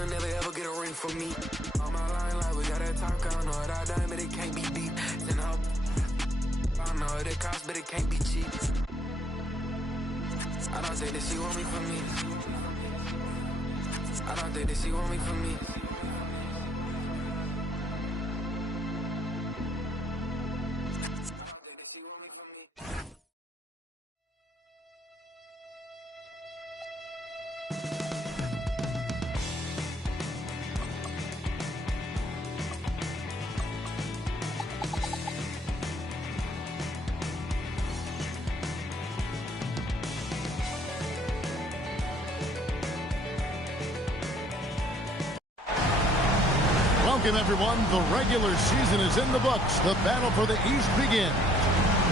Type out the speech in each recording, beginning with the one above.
You'll never ever get a ring from me. On my line, like we got that talk, I don't know what I done, but it can't be beat. Send up, I don't know what it costs, but it can't be cheap. I don't think that she want me for me. I don't think that she want me for me. Welcome, everyone. The regular season is in the books. The battle for the East begins.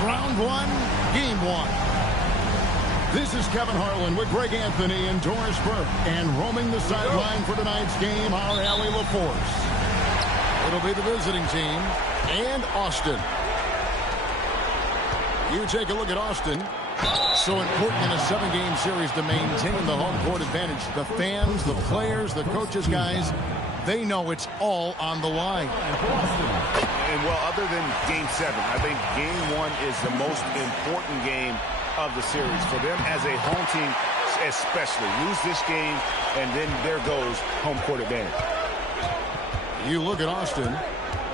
Round one, game one. This is Kevin Harlan with Greg Anthony and Doris Burke. And roaming the sideline for tonight's game, our Allie LaForce. It'll be the visiting team and Austin. You take a look at Austin. So important in a 7-game series to maintain the home court advantage. The fans, the players, the coaches, guys, they know it's all on the line. And, well, other than Game 7, I think Game 1 is the most important game of the series. For them as a home team, especially. Lose this game, and then there goes home court advantage. You look at Austin.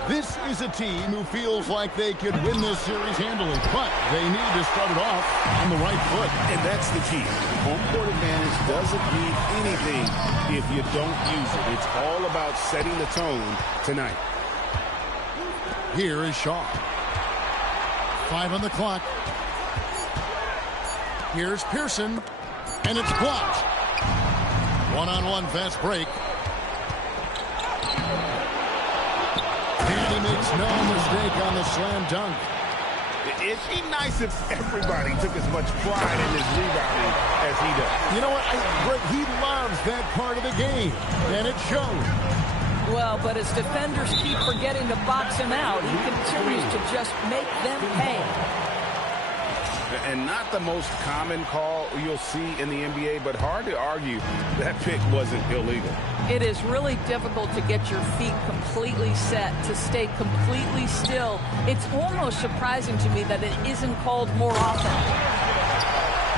This is a team who feels like they could win this series handily, but they need to start it off on the right foot. And that's the key. Home court advantage doesn't mean anything if you don't use it. It's all about setting the tone tonight. Here is Shaw. 5 on the clock. Here's Pearson, and it's blocked. One-on-one fast break. And he makes no mistake on the slam dunk. It'd be nice if everybody took as much pride in his rebounding as he does. You know what? He loves that part of the game, and it shows. Well, but as defenders keep forgetting to box him out, he continues to just make them pay. And not the most common call you'll see in the NBA, but hard to argue that pick wasn't illegal. It is really difficult to get your feet completely set, to stay completely still. It's almost surprising to me that it isn't called more often.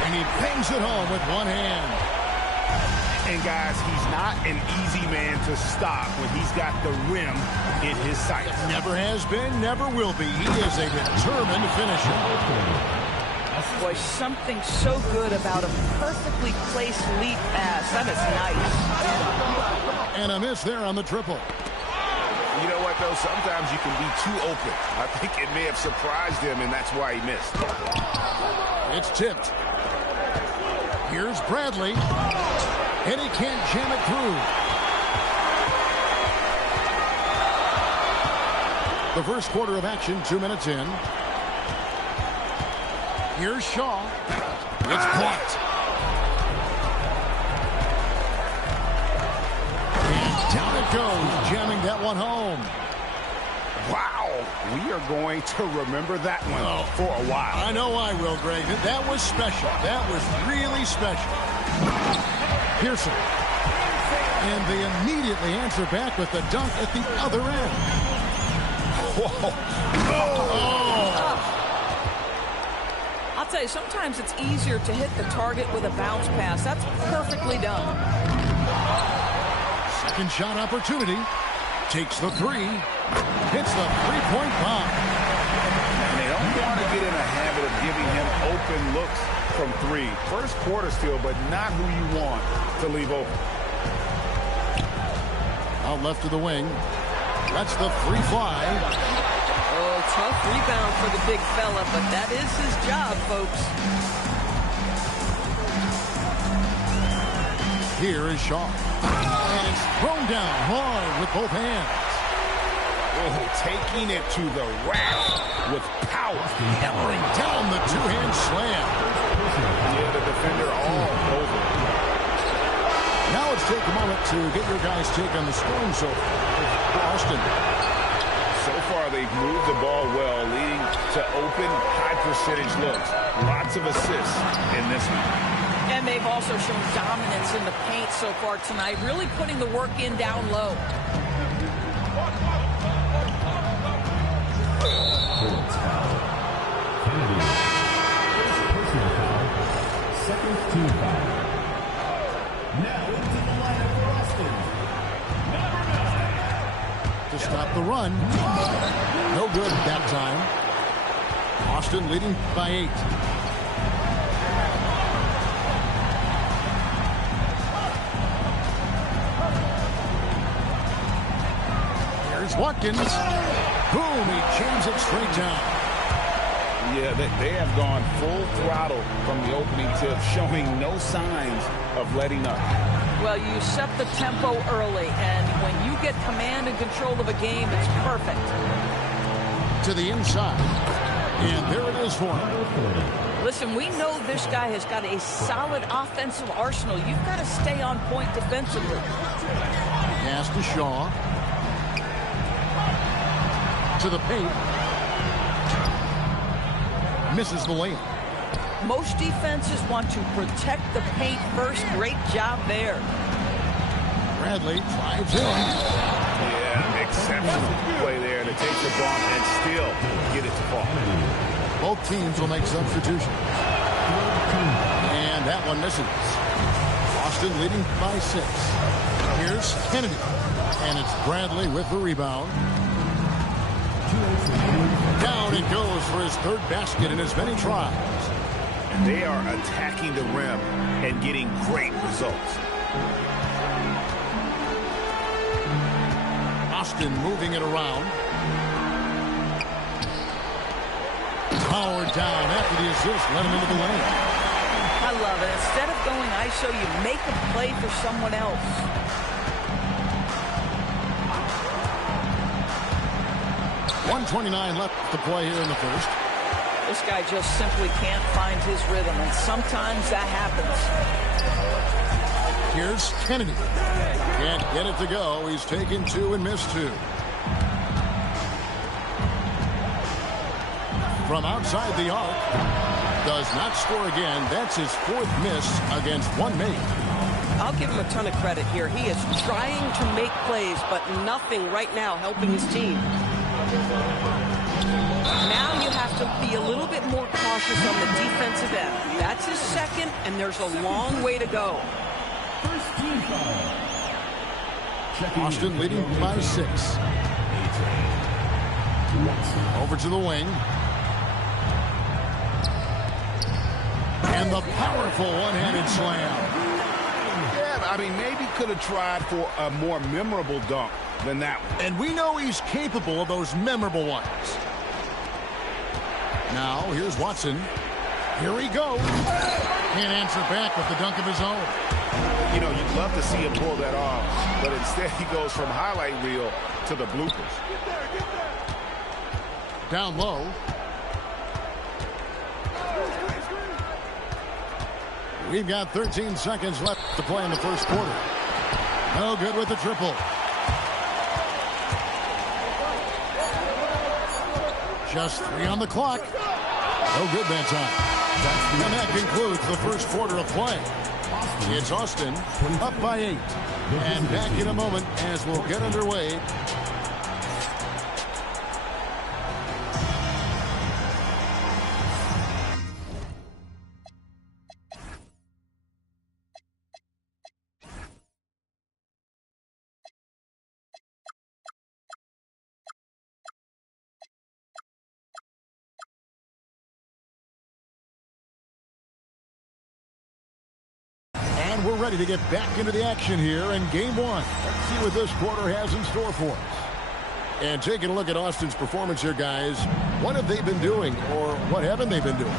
And he bangs it home with one hand. And, guys, he's not an easy man to stop when he's got the rim in his sights. Never has been, never will be. He is a determined finisher. Boy, something so good about a perfectly placed lead pass. That is nice. And a miss there on the triple. You know what, though? Sometimes you can be too open. I think it may have surprised him, and that's why he missed. It's tipped. Here's Bradley. And he can't jam it through. The first quarter of action, 2 minutes in. Here's Shaw. It's blocked. And down it goes, jamming that one home. Wow, we are going to remember that one for a while. I know I will, Greg. That was special. That was really special. Pearson. And they immediately answer back with the dunk at the other end. Whoa. Oh. I'll tell you, sometimes it's easier to hit the target with a bounce pass. That's perfectly done. Second shot opportunity. Takes the three. Hits the three-point bomb. And they don't want to get in a habit of giving him open looks from three. First quarter still, but not who you want to leave open. Out left to the wing. That's the free fly. Oh, tough rebound for the big fella, but that is his job, folks. Here is Shaw. And it's thrown down hard with both hands. Oh, taking it to the rack with power. Hammering down the two-hand slam. Yeah, the defender all over. Now let's take a moment to get your guys' take on the scoring so far. Austin. So far, they've moved the ball well, leading to open, high-percentage looks. Lots of assists in this one. And they've also shown dominance in the paint so far tonight, really putting the work in down low. Second team foul. Now into the lineup for Austin. To stop the run. No good that time. Austin leading by 8. Here's Watkins. Boom, he jams it straight down. Yeah, they have gone full throttle from the opening tip, showing no signs of letting up. Well, you set the tempo early, and when you get command and control of a game, it's perfect. To the inside. And there it is for him. Listen, we know this guy has got a solid offensive arsenal. You've got to stay on point defensively. Pass to Shaw. To the paint. Misses the layup. Most defenses want to protect the paint first. Great job there. Bradley drives in. Yeah, exceptional play there to take the ball and still get it to fall. Both teams will make substitutions. And that one misses. Austin leading by 6. Here's Kennedy. And it's Bradley with the rebound. Down it goes for his 3rd basket in as many tries. And they are attacking the rim and getting great results. Austin moving it around. Powered down after the assist. Let him into the lane. I love it. Instead of going ISO, you make a play for someone else. 1:29 left to play here in the first. This guy just simply can't find his rhythm, and sometimes that happens. Here's Kennedy. Can't get it to go. He's taken 2 and missed 2. From outside the arc. Does not score again. That's his 4th miss against 1 made. I'll give him a ton of credit here. He is trying to make plays, but nothing right now helping his team. Now you have to be a little bit more cautious on the defensive end. That's his 2nd, and there's a long way to go. First team foul. Austin leading by 6. Over to the wing. And the powerful one-handed slam. Yeah, I mean, maybe could have tried for a more memorable dunk than that one. And we know he's capable of those memorable ones. Now, here's Watson. Here he goes. Can't answer back with the dunk of his own. You know, you'd love to see him pull that off, but instead he goes from highlight reel to the bloopers. Down low. We've got 13 seconds left to play in the first quarter. No good with the triple. Just 3 on the clock. No good that time. And that concludes the first quarter of play. It's Austin up by 8. And back in a moment as we'll get underway. And we're ready to get back into the action here in game 1. Let's see what this quarter has in store for us. And taking a look at Austin's performance here, guys, what have they been doing, or what haven't they been doing?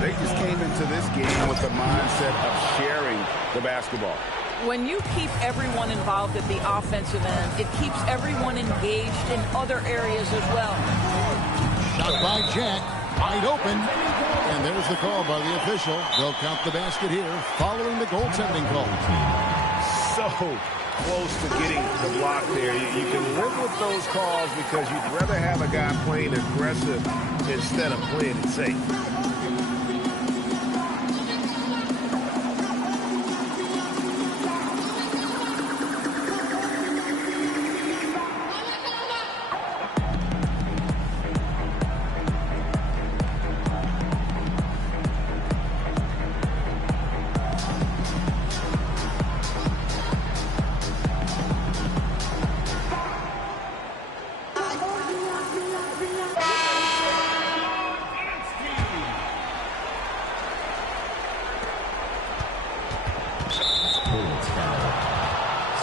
They just came into this game with the mindset of sharing the basketball. When you keep everyone involved at the offensive end, it keeps everyone engaged in other areas as well. Shot by Jack, wide open. And there's the call by the official. They'll count the basket here following the goaltending call. So close to getting the block there. You can live with those calls because you'd rather have a guy playing aggressive instead of playing it safe.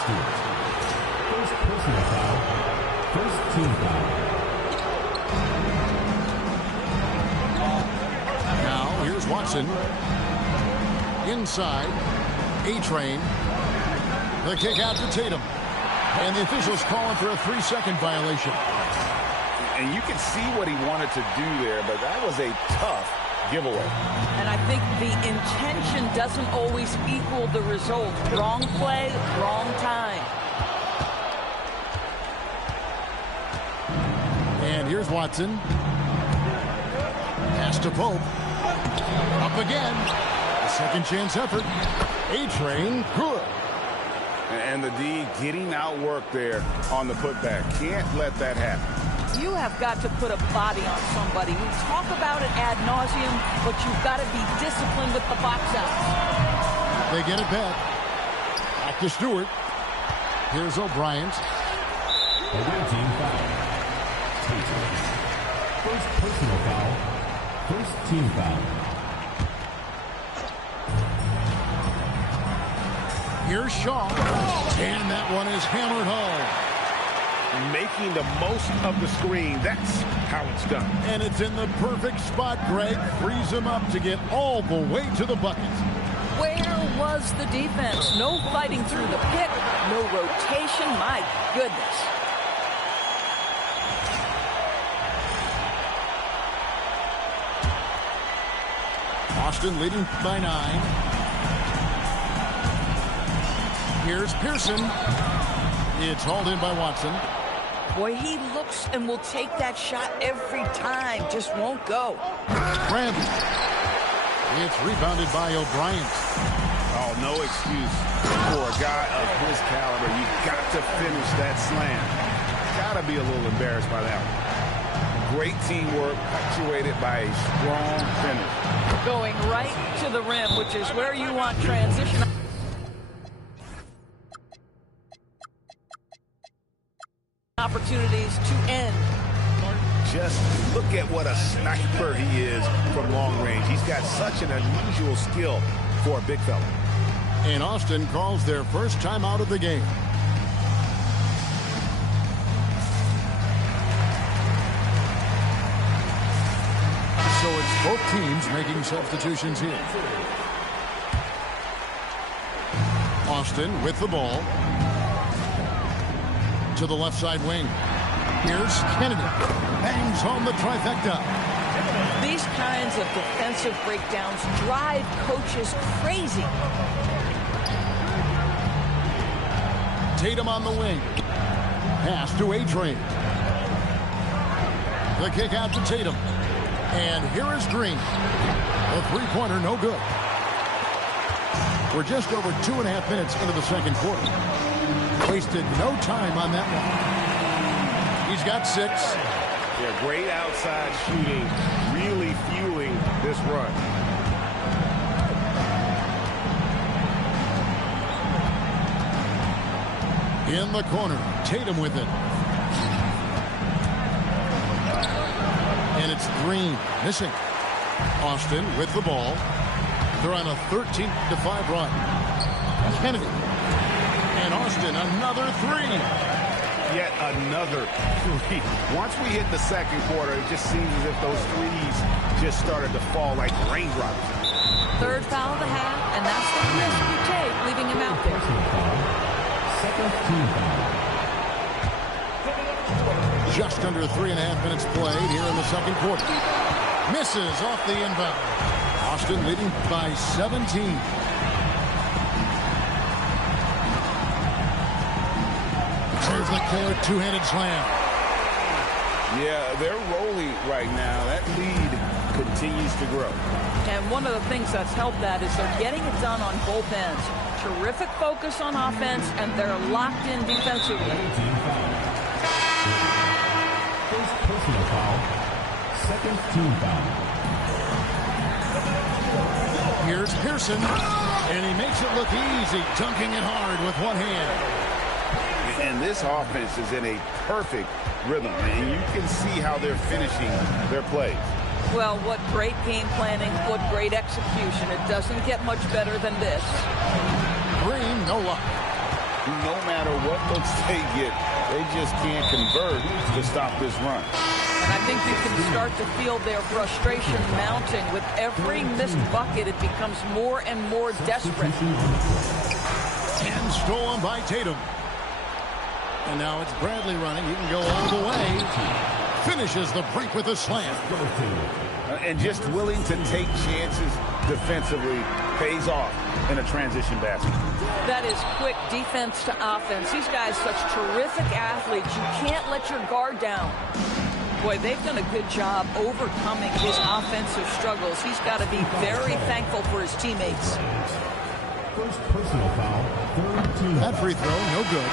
Stewart. First personal foul. First team foul. Now, here's Watson. Inside. A-Train. The kick out to Tatum. And the officials calling for a 3-second violation. And you can see what he wanted to do there, but that was a tough giveaway. And I think the intention doesn't always equal the result. Wrong play, wrong time. And here's Watson. Pass to Pope. Up again. A second chance effort. A-Train, good. And the D getting outworked there on the putback. Can't let that happen. You have got to put a body on somebody. We talk about it ad nauseum, but you've got to be disciplined with the box outs. They get it back. Back to Stewart. Here's O'Brien. Away team foul. First personal foul. First team foul. Here's Shaw. And that one is hammered home. Making the most of the screen. That's how it's done. And it's in the perfect spot. Greg frees him up to get all the way to the bucket. Where was the defense? No fighting through the pick, no rotation. My goodness. Austin leading by 9. Here's Pearson. It's hauled in by Watson. Boy, he looks and will take that shot every time. Just won't go. Brandon. It's rebounded by O'Brien. Oh, no excuse for a guy of his caliber. You've got to finish that slam. Got to be a little embarrassed by that one. Great teamwork, punctuated by a strong finish. Going right to the rim, which is where you want transition. Opportunities to end. Just look at what a sniper he is from long range. He's got such an unusual skill for a big fella. And Austin calls their first time out of the game. So it's both teams making substitutions here. Austin with the ball. To the left side wing. Here's Kennedy. Bangs home the trifecta. These kinds of defensive breakdowns drive coaches crazy. Tatum on the wing. Pass to A-Train. The kick out to Tatum. And here is Green. The three-pointer no good. We're just over 2.5 minutes into the second quarter. Wasted no time on that one. He's got 6. Yeah, great outside shooting, really fueling this run. In the corner, Tatum with it. And it's Green missing. Austin with the ball. They're on a 13-5 run. Kennedy. And Austin, another 3. Yet another 3. Once we hit the second quarter, it just seems as if those threes just started to fall like raindrops. Third foul of the half, and that's the risk you take, leaving him out there. Second team foul. Just under 3.5 minutes played here in the second quarter. Misses off the inbound. Austin leading by 17. There's the killer two-handed slam. Yeah, they're rolling right now. That lead continues to grow. And one of the things that's helped that is they're getting it done on both ends. Terrific focus on offense, and they're locked in defensively. Team foul. First personal foul. Second team foul. Here's Pearson, and he makes it look easy, dunking it hard with one hand. And this offense is in a perfect rhythm, and you can see how they're finishing their plays. Well, what great game planning, what great execution. It doesn't get much better than this. Green, no luck. No matter what looks they get, they just can't convert to stop this run. And I think you can start to feel their frustration mounting. With every missed bucket, it becomes more and more desperate. And stolen by Tatum. And now it's Bradley running. He can go all the way. Finishes the break with a slam. And just willing to take chances defensively pays off in a transition basket. That is quick defense to offense. These guys, such terrific athletes. You can't let your guard down. Boy, they've done a good job overcoming his offensive struggles. He's got to be very thankful for his teammates. First personal foul, third team. That free throw, no good.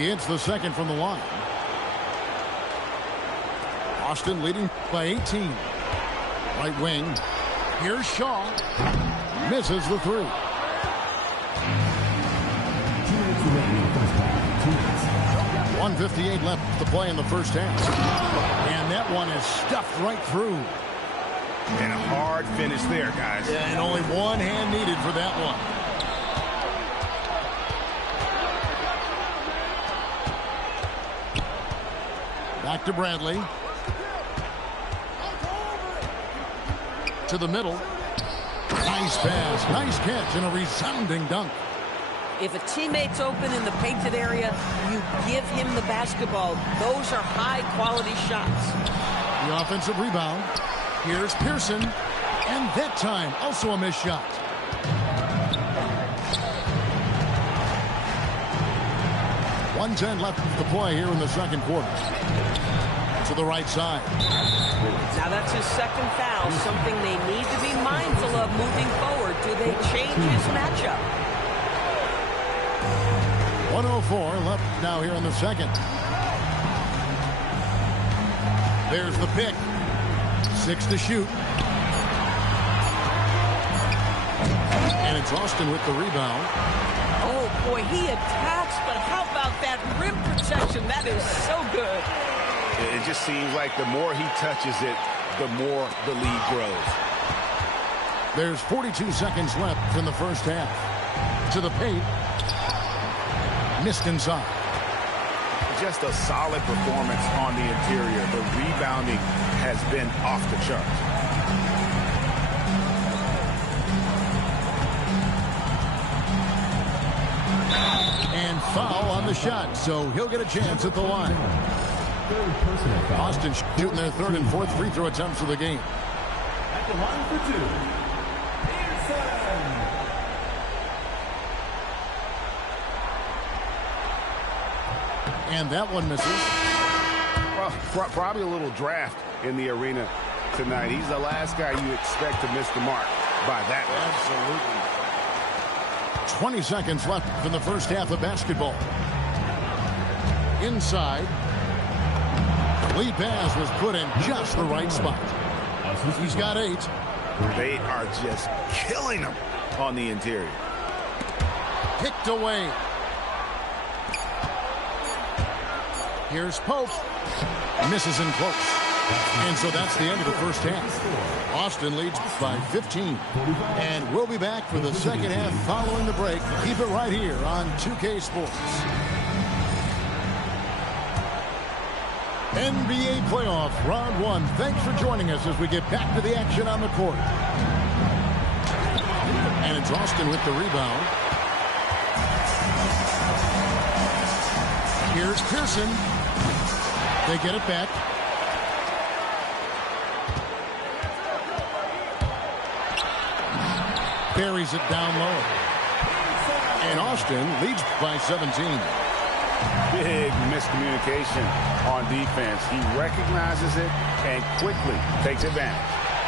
He hits the second from the line. Austin leading by 18. Right wing. Here's Shaw. Misses the three. 1:58 left to play in the first half. And that one is stuffed right through. And a hard finish there, guys. Yeah, and only one hand needed for that one. Back to Bradley. To the middle. Nice pass, nice catch, and a resounding dunk. If a teammate's open in the painted area, you give him the basketball. Those are high-quality shots. The offensive rebound. Here's Pearson. And that time, also a missed shot. .110 left to play here in the second quarter. To the right side. Now that's his second foul, something they need to be mindful of moving forward. Do they change his matchup? 1:04 left now here in the second. There's the pick. 6 to shoot. And it's Austin with the rebound. Oh, boy, he attacks, but how about that rim protection? That is so good. It just seems like the more he touches it, the more the lead grows. There's 42 seconds left in the first half. To the paint. Missed inside. Just a solid performance on the interior. The rebounding has been off the charts. And foul on the shot, so he'll get a chance at the line. Third personal foul. Austin shooting their third and fourth free throw attempts of the game. At the line for two. Pearson. And that one misses. Well, probably a little draft in the arena tonight. He's the last guy you expect to miss the mark by that much. Absolutely. 20 seconds left in the first half of basketball. Inside. Lead pass was put in just the right spot. He's got 8. They are just killing him on the interior. Picked away. Here's Pope. Misses in close. And so that's the end of the first half. Austin leads by 15. And we'll be back for the second half following the break. Keep it right here on 2K Sports. NBA playoff round 1. Thanks for joining us as we get back to the action on the court. And it's Austin with the rebound. Here's Pearson. They get it back. Buries it down low. And Austin leads by 17. Big miscommunication on defense. He recognizes it and quickly takes advantage.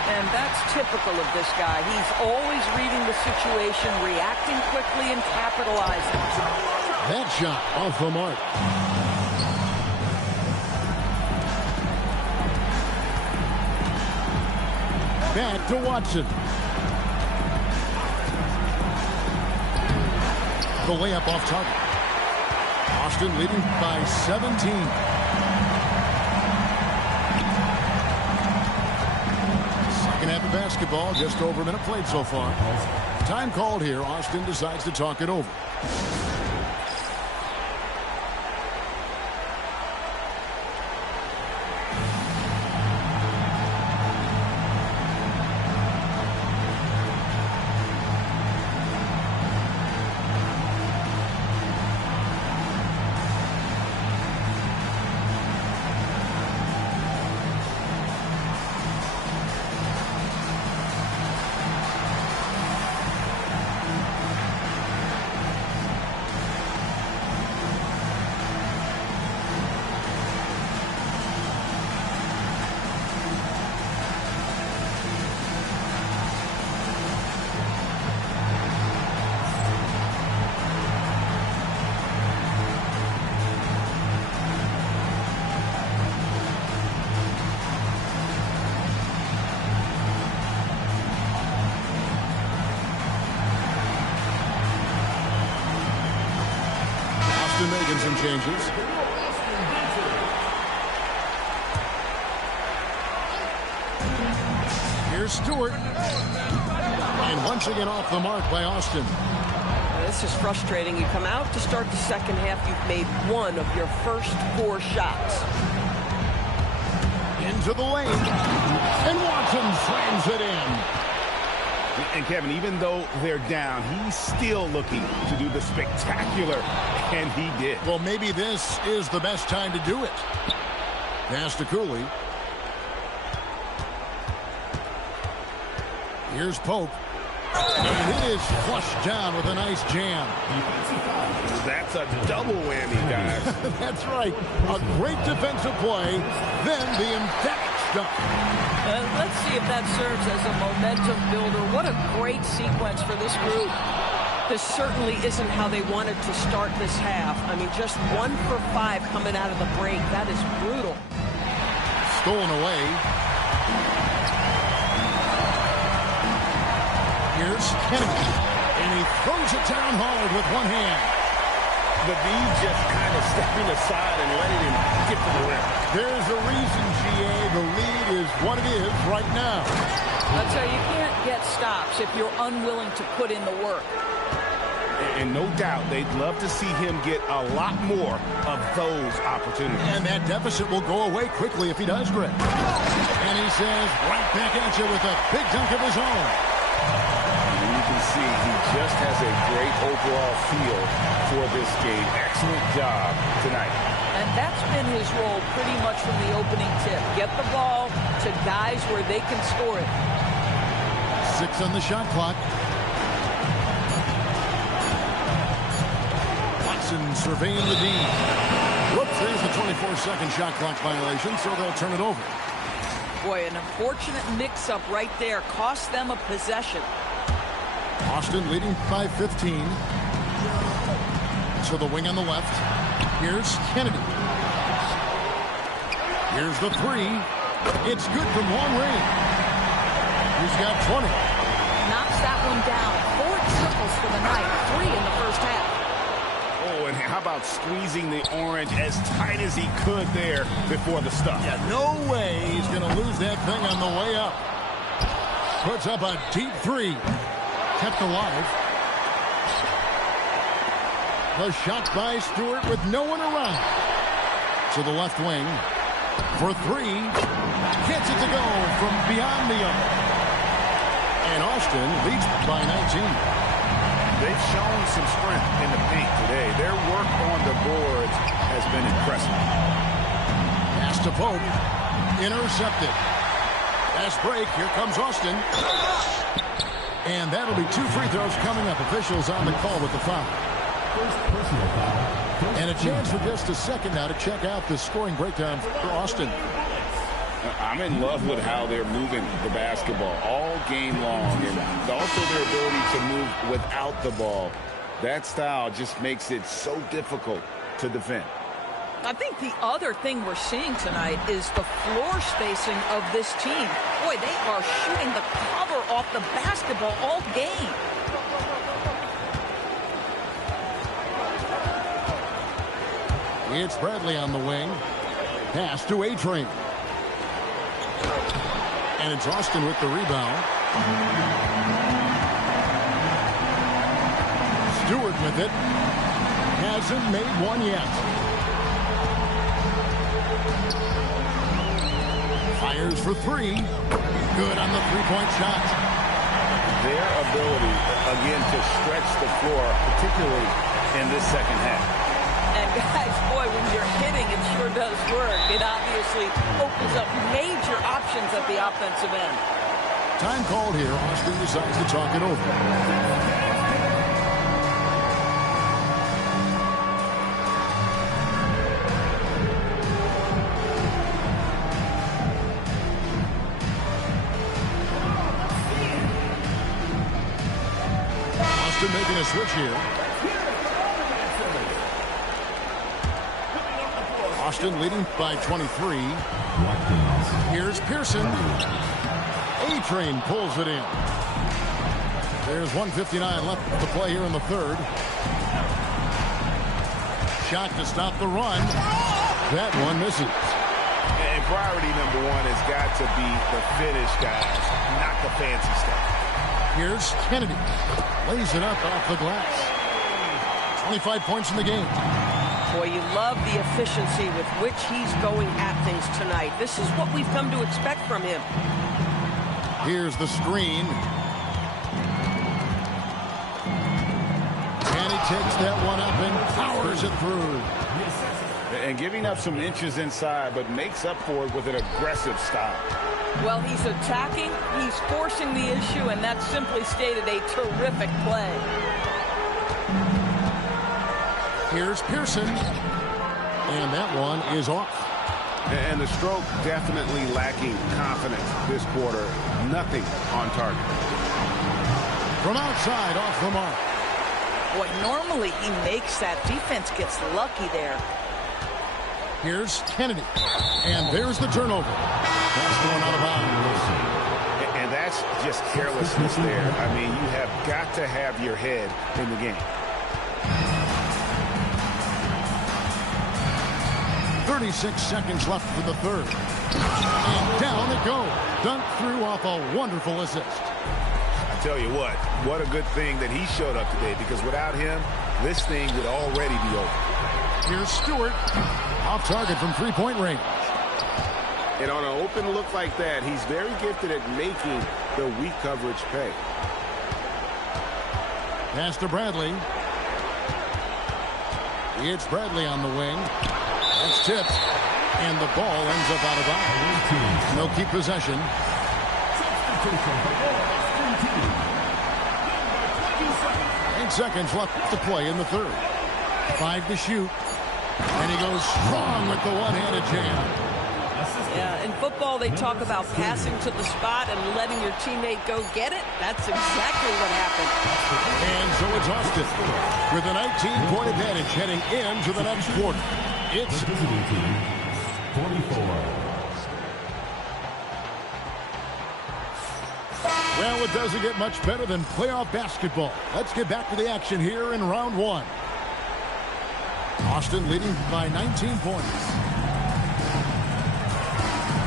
And that's typical of this guy. He's always reading the situation, reacting quickly, and capitalizing. That shot off the mark. Back to Watson. The layup off target. Austin leading by 17. Second half of basketball, just over a minute played so far. Time called here. Austin decides to talk it over. Making some changes. Here's Stewart. And once again off the mark by Austin. This is frustrating. You come out to start the second half, you've made one of your first 4 shots. Into the lane. And Watson slams it in. And Kevin, even though they're down, he's still looking to do the spectacular, and he did. Well, maybe this is the best time to do it. Pass to Cooley. Here's Pope. And it is flushed down with a nice jam. That's a double whammy, guys. That's right. A great defensive play, then the emphatic stuff. Let's see if that serves as a momentum builder. What a great sequence for this group. This certainly isn't how they wanted to start this half. I mean, just 1 for 5 coming out of the break. That is brutal. Stolen away. Here's Kennedy. And he throws it down hard with one hand. But he's just kind of stepping aside and letting him get to the rim. There's a reason, GA. The lead is what it is right now. I'll tell you, you can't get stops if you're unwilling to put in the work. And no doubt they'd love to see him get a lot more of those opportunities. And that deficit will go away quickly if he does, Greg. And he says right back at you with a big dunk of his own. And you can see he just has a great overall feel for this game. Excellent job tonight. And that's been his role pretty much from the opening tip. Get the ball to guys where they can score it. 6 on the shot clock. Watson surveying the D. Whoops, there's the 24-second shot clock violation, so they'll turn it over. Boy, an unfortunate mix-up right there. Cost them a possession. Austin leading by 15. To the wing on the left. Here's Kennedy. Here's the 3. It's good from long range. He's got 20. Knocks that one down. 4 triples for the night. 3 in the first half. Oh, and how about squeezing the orange as tight as he could there before the stuff? Yeah, no way he's going to lose that thing on the way up. Puts up a deep 3. Kept alive. The shot by Stewart with no one around. To the left wing. For 3. Gets it to go from beyond the arc. And Austin leads by 19. They've shown some strength in the paint today. Their work on the boards has been impressive. Pass to Pope. Intercepted. Fast break. Here comes Austin. And that'll be 2 free throws coming up. Officials on the call with the foul. And a chance for just a second now to check out the scoring breakdown for Austin. I'm in love with how they're moving the basketball all game long, and also their ability to move without the ball. That style just makes it so difficult to defend. I think the other thing we're seeing tonight is the floor spacing of this team. Boy, they are shooting the cover off the basketball all game. It's Bradley on the wing. Pass to A-Train. And it's Austin with the rebound. Stewart with it. Hasn't made one yet. Fires for three. Good on the three-point shot. Their ability, again, to stretch the floor, particularly in this second half. And guys, boy, when you're hitting, it sure does work. It obviously opens up major options at the offensive end. Time called here. Austin decides to talk it over. Making a switch here. Austin leading by 23. Here's Pearson. A-Train pulls it in. There's 1:59 left to play here in the third. Shot to stop the run. That one misses. And priority number one has got to be the finish, guys, not the fancy stuff. Here's Kennedy. Lays it up off the glass. 25 points in the game. Boy, you love the efficiency with which he's going at things tonight. This is what we've come to expect from him. Here's the screen. And he takes that one up and powers it through. And giving up some inches inside, but makes up for it with an aggressive style. Well, he's attacking, he's forcing the issue, and that's simply stated a terrific play. Here's Pearson. And that one is off. And the stroke definitely lacking confidence this quarter. Nothing on target. From outside, off the mark. Boy, normally he makes that. Defense gets lucky there. Here's Kennedy. And there's the turnover. That's going out of bounds. And that's just carelessness there. I mean, you have got to have your head in the game. 36 seconds left for the third. And down it goes. Dunked through off a wonderful assist. I tell you what a good thing that he showed up today, because without him, this thing would already be over. Here's Stewart. Off target from three-point range. And on an open look like that, he's very gifted at making the weak coverage pay. Pass to Bradley. It's Bradley on the wing. That's tipped. And the ball ends up out of bounds. They'll keep possession. 8 seconds left to play in the third. 5 to shoot. And he goes strong with the one-handed jam. Yeah, in football they talk about passing to the spot and letting your teammate go get it. That's exactly what happened. And so it's Austin with a 19-point advantage heading into the next quarter. It's 44. Well, it doesn't get much better than playoff basketball. Let's get back to the action here in round one. Austin leading by 19 points.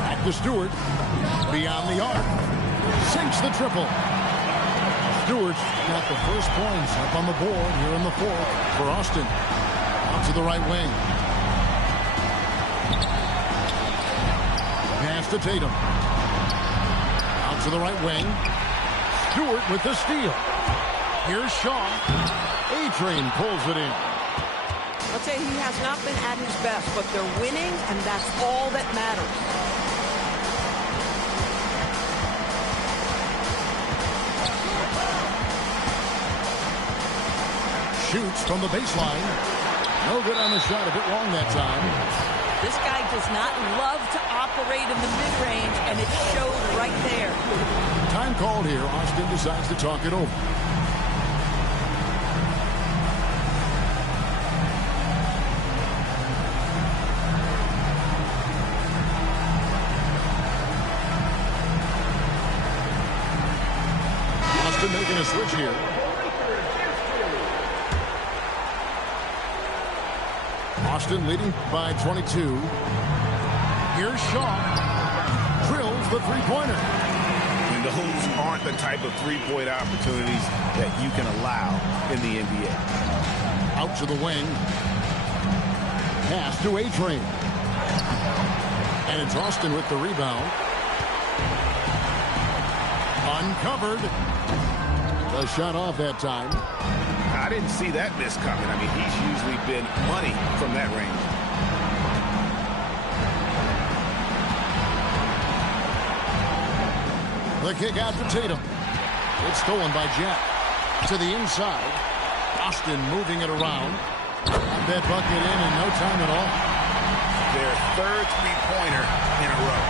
Back to Stewart. Beyond the arc. Sinks the triple. Stewart's got the first points up on the board here in the fourth for Austin. Out to the right wing. Pass to Tatum. Out to the right wing. Stewart with the steal. Here's Shaw. A-Train pulls it in. I'll tell you, he has not been at his best, but they're winning, and that's all that matters. Shoots from the baseline. No good on the shot, a bit long that time. This guy does not love to operate in the mid-range, and it shows right there. Time called here. Austin decides to talk it over. Austin making a switch here. Austin leading by 22. Here's Shaw. Drills the three-pointer. And those aren't the type of three-point opportunities that you can allow in the NBA. Out to the wing. Pass to A-Train. And it's Austin with the rebound. Uncovered. The shot off that time. I didn't see that miss coming. I mean, he's usually been money from that range. The kick out to Tatum. It's stolen by Jack. To the inside. Austin moving it around. Got that bucket in no time at all. Their third three-pointer in a row.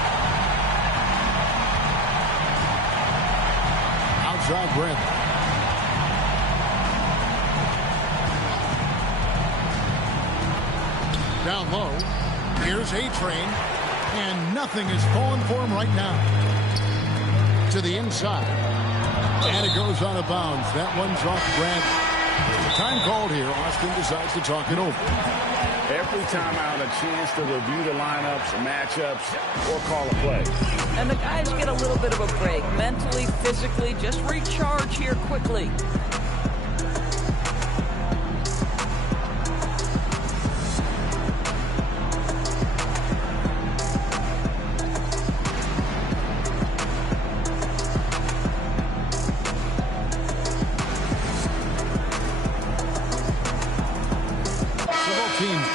Outside Brent. Down low. Here's A-Train. And nothing is falling for him right now. To the inside. And it goes out of bounds. That one's off Bradley. Time called here. Austin decides to talk it over. Every time out, a chance to review the lineups, matchups, or call a play. And the guys get a little bit of a break. Mentally, physically, just recharge here quickly.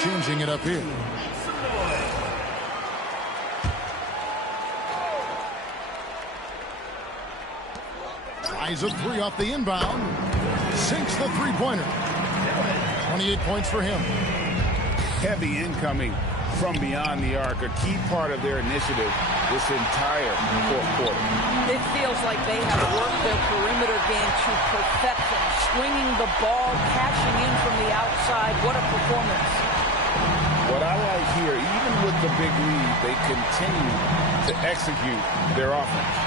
Changing it up here. Tries a three off the inbound. Sinks the three-pointer. 28 points for him. Heavy incoming from beyond the arc. A key part of their initiative this entire fourth quarter. It feels like they have worked their perimeter game to perfection. Swinging the ball, catching in from the outside. What a performance. What I like here, even with the big lead, they continue to execute their offense.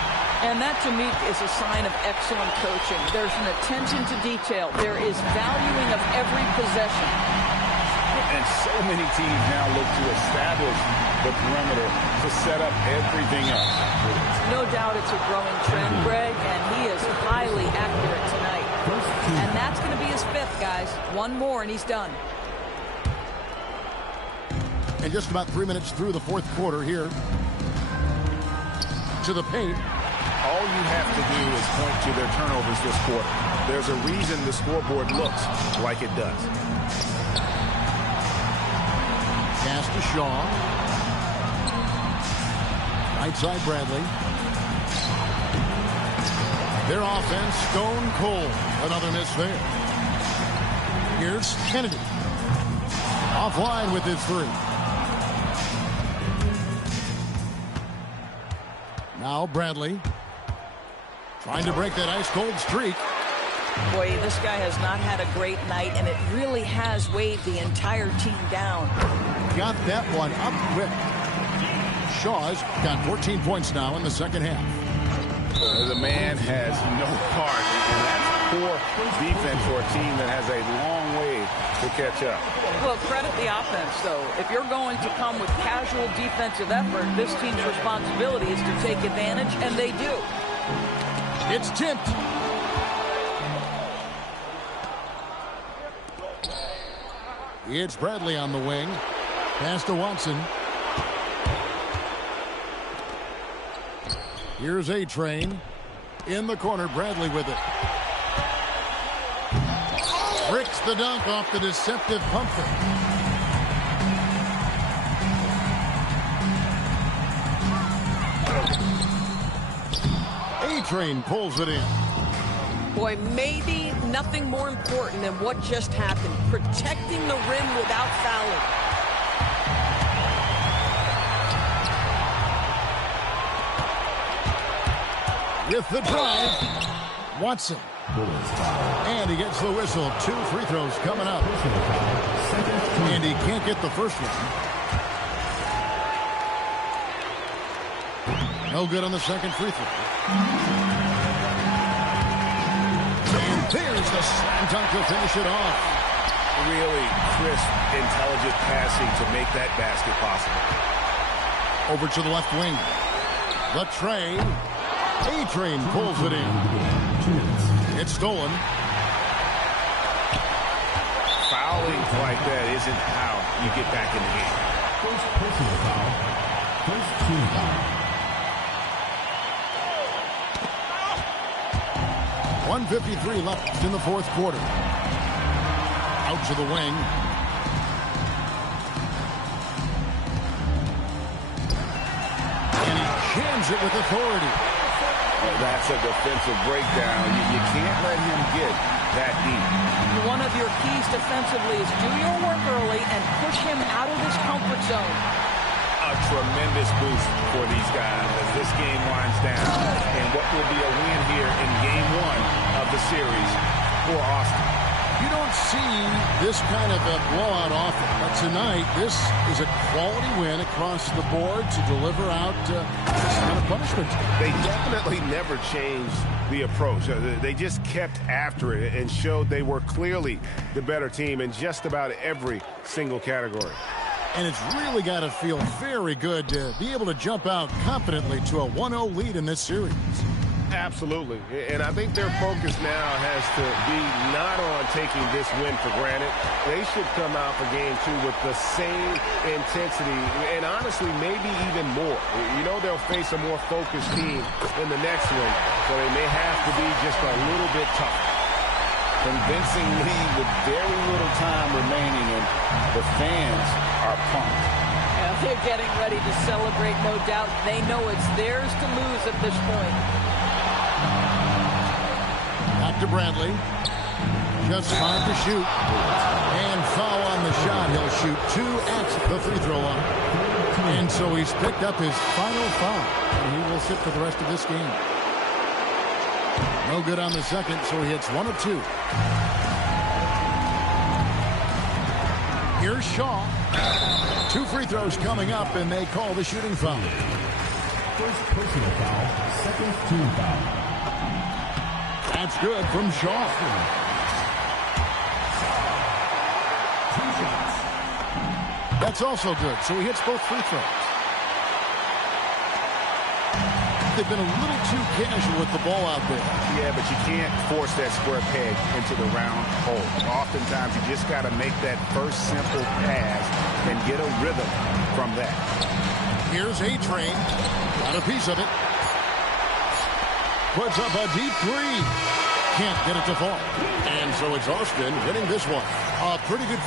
And that, to me, is a sign of excellent coaching. There's an attention to detail. There is valuing of every possession. And so many teams now look to establish the perimeter to set up everything else. No doubt it's a growing trend, Greg, and he is highly accurate tonight. And that's going to be his fifth, guys. One more, and he's done. And just about 3 minutes through the fourth quarter here. To the paint. All you have to do is point to their turnovers this quarter. There's a reason the scoreboard looks like it does. Pass to Shaw. Right side Bradley. Their offense stone cold. Another miss there. Here's Kennedy. Offline with his three. Now Bradley trying to break that ice-cold streak. Boy, this guy has not had a great night, and it really has weighed the entire team down. Got that one up quick. Shaw's got 14 points now in the second half. The man has no heart, and that's poor defense for a team that has a long way to catch up. Well, credit the offense, though. If you're going to come with casual defensive effort, this team's responsibility is to take advantage, and they do. It's tipped. It's Bradley on the wing. Pass to Watson. Here's A-Train. In the corner, Bradley with it. Bricks the dunk off the deceptive pump fake. A-Train pulls it in. Boy, maybe nothing more important than what just happened. Protecting the rim without fouling. With the drive, Watson. And he gets the whistle. 2 free throws coming up. And he can't get the first one. No good on the second free throw. And there's the slam dunk to finish it off. Really crisp, intelligent passing to make that basket possible. Over to the left wing. The trade. A-Train pulls it in. It's stolen. Fouling like that isn't how you get back in the game. First personal foul. First team foul. 1:53 left in the fourth quarter. Out to the wing. And he jams it with authority. That's a defensive breakdown. You can't let him get that deep. One of your keys defensively is do your work early and push him out of his comfort zone. A tremendous boost for these guys as this game winds down. And what will be a win here in game one of the series for Austin. You don't see this kind of a blowout often, but tonight this is a quality win across the board to deliver out this kind of punishment. They definitely never changed the approach. They just kept after it and showed they were clearly the better team in just about every single category. And it's really got to feel very good to be able to jump out confidently to a 1-0 lead in this series. Absolutely. And I think their focus now has to be not on taking this win for granted. They should come out for game two with the same intensity and honestly maybe even more. You know they'll face a more focused team in the next one, so they may have to be just a little bit tougher. Convincing lead with very little time remaining, and the fans are pumped. Yeah, they're getting ready to celebrate, no doubt. They know it's theirs to lose at this point. Back to Bradley. Just 5 to shoot. And foul on the shot. He'll shoot 2 at the free throw line. And so he's picked up his final foul. And he will sit for the rest of this game. No good on the second, so he hits 1 of 2. Here's Shaw. 2 free throws coming up, and they call the shooting foul. First personal foul. Second team foul. That's good from Shaw. 2 shots. That's also good, so he hits both free throws. They've been a little too casual with the ball out there. Yeah, but you can't force that square peg into the round hole. Oftentimes, you just got to make that first simple pass and get a rhythm from that. Here's A-Train. Got a piece of it. Puts up a deep 3. Can't get it to fall. And so it's Austin winning this one. A pretty good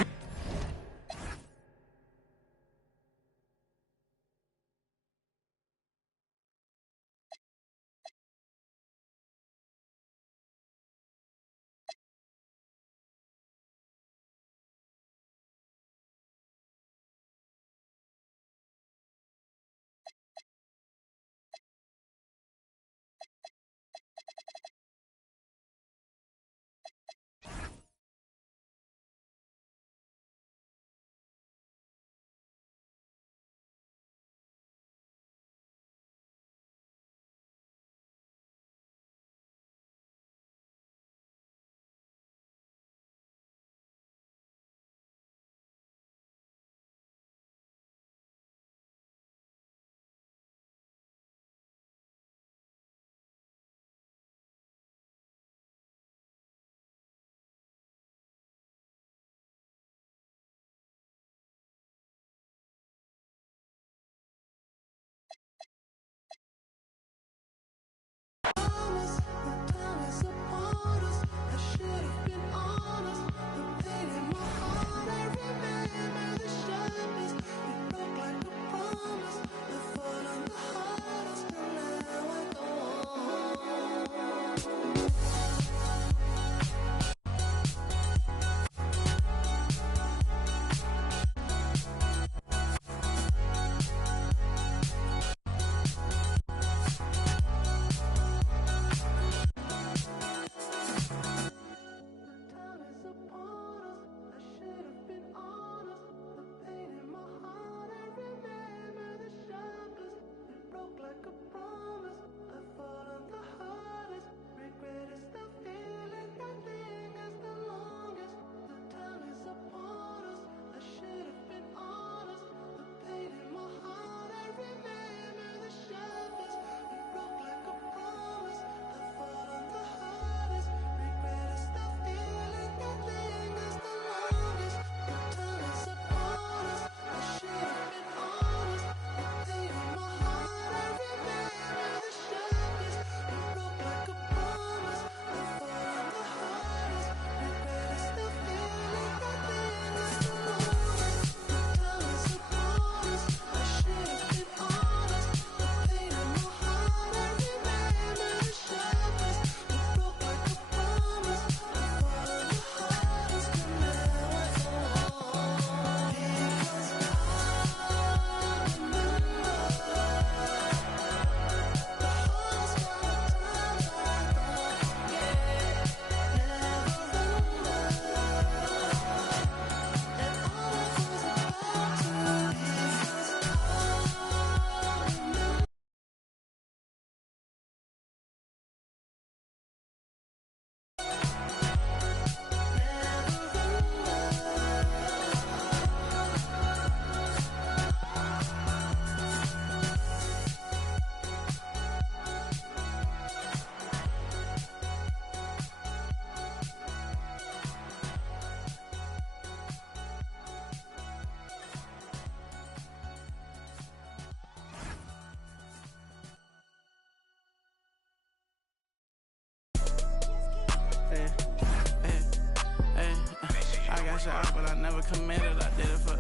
cash out, but I never committed. I did it for,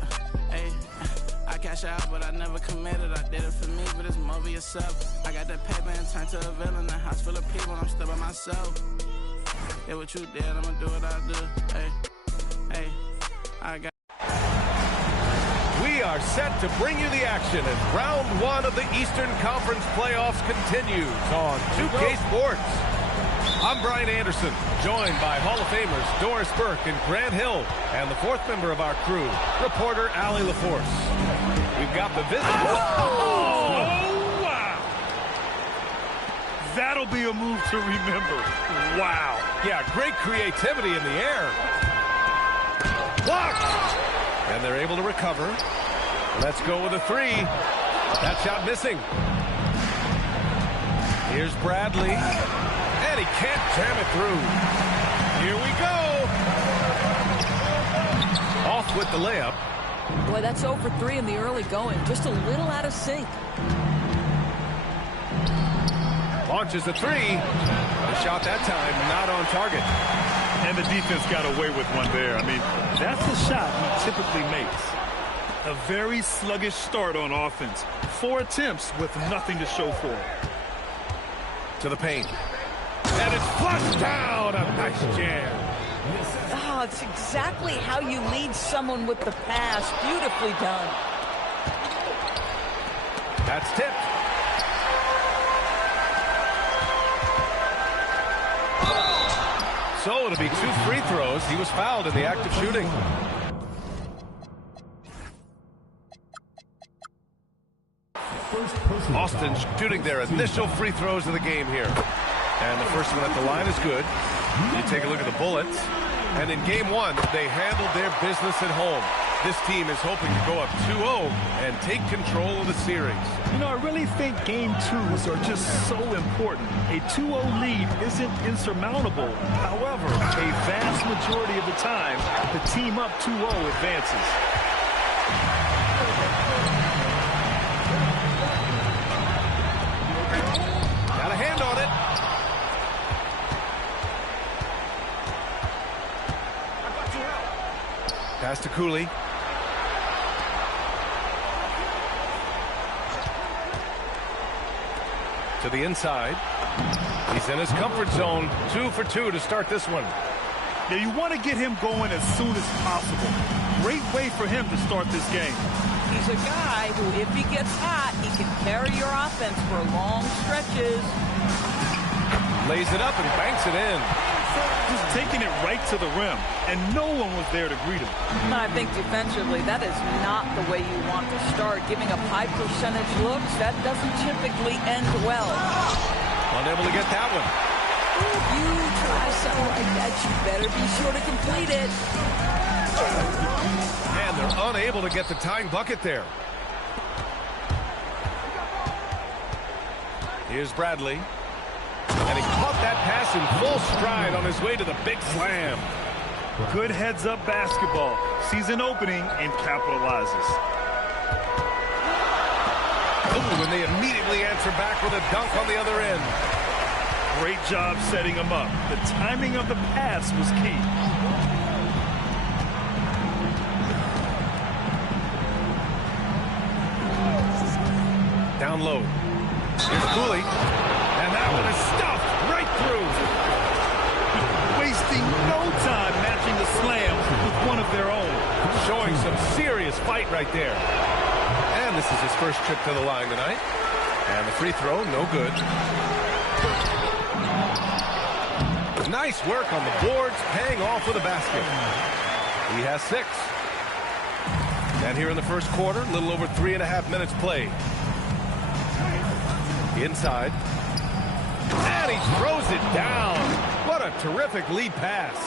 hey. I cash out, but I never committed. I did it for me, but it's more for yourself. I got that paper and turned to a villain. A house full of people, I'm still by myself. Yeah, what you did, I'ma do what I do. Hey, I got. We are set to bring you the action as round one of the Eastern Conference playoffs continues on 2K Sports. I'm Brian Anderson, joined by Hall of Famers Doris Burke and Grant Hill, and the fourth member of our crew, reporter Allie LaForce. We've got the visitors. Oh, wow. That'll be a move to remember. Wow. Yeah, great creativity in the air. Blocked. And they're able to recover. Let's go with a three. That shot missing. Here's Bradley. And he can't jam it through. Here we go. Off with the layup. Boy, that's 0 for 3 in the early going. Just a little out of sync. Launches a three. A shot that time, not on target. And the defense got away with one there. I mean, that's the shot he typically makes. A very sluggish start on offense. 4 attempts with nothing to show for it. To the paint. And it's flushed down. A nice jam. Oh, it's exactly how you lead someone with the pass. Beautifully done. That's tipped. So it'll be 2 free throws. He was fouled in the act of shooting. Austin shooting their initial free throws of the game here. And the first one at the line is good. You take a look at the Bullets. And in game one, they handled their business at home. This team is hoping to go up 2-0 and take control of the series. You know, I really think game twos are just so important. A 2-0 lead isn't insurmountable. However, a vast majority of the time, the team up 2-0 advances. Got a hand on it. Pass to Cooley. To the inside. He's in his comfort zone. 2 for 2 to start this one. Now you want to get him going as soon as possible. Great way for him to start this game. He's a guy who, if he gets hot, he can carry your offense for long stretches. Lays it up and banks it in. Just taking it right to the rim, and no one was there to greet him. I think defensively, that is not the way you want to start. Giving up high percentage looks, that doesn't typically end well. Unable to get that one. If you try something like that, you better be sure to complete it. And they're unable to get the tying bucket there. Here's Bradley. And he caught that pass in full stride on his way to the big slam. Good heads-up basketball. Sees an opening and capitalizes. Ooh, and they immediately answer back with a dunk on the other end. Great job setting him up. The timing of the pass was key. Down low. Here's Cooley. And that one is stuffed right through. Wasting no time matching the slam with one of their own. Showing some serious fight right there. And this is his first trip to the line tonight. And the free throw, no good. Nice work on the boards, paying off with a basket. He has 6. And here in the first quarter, a little over 3.5 minutes played. Inside. And he throws it down. What a terrific lead pass.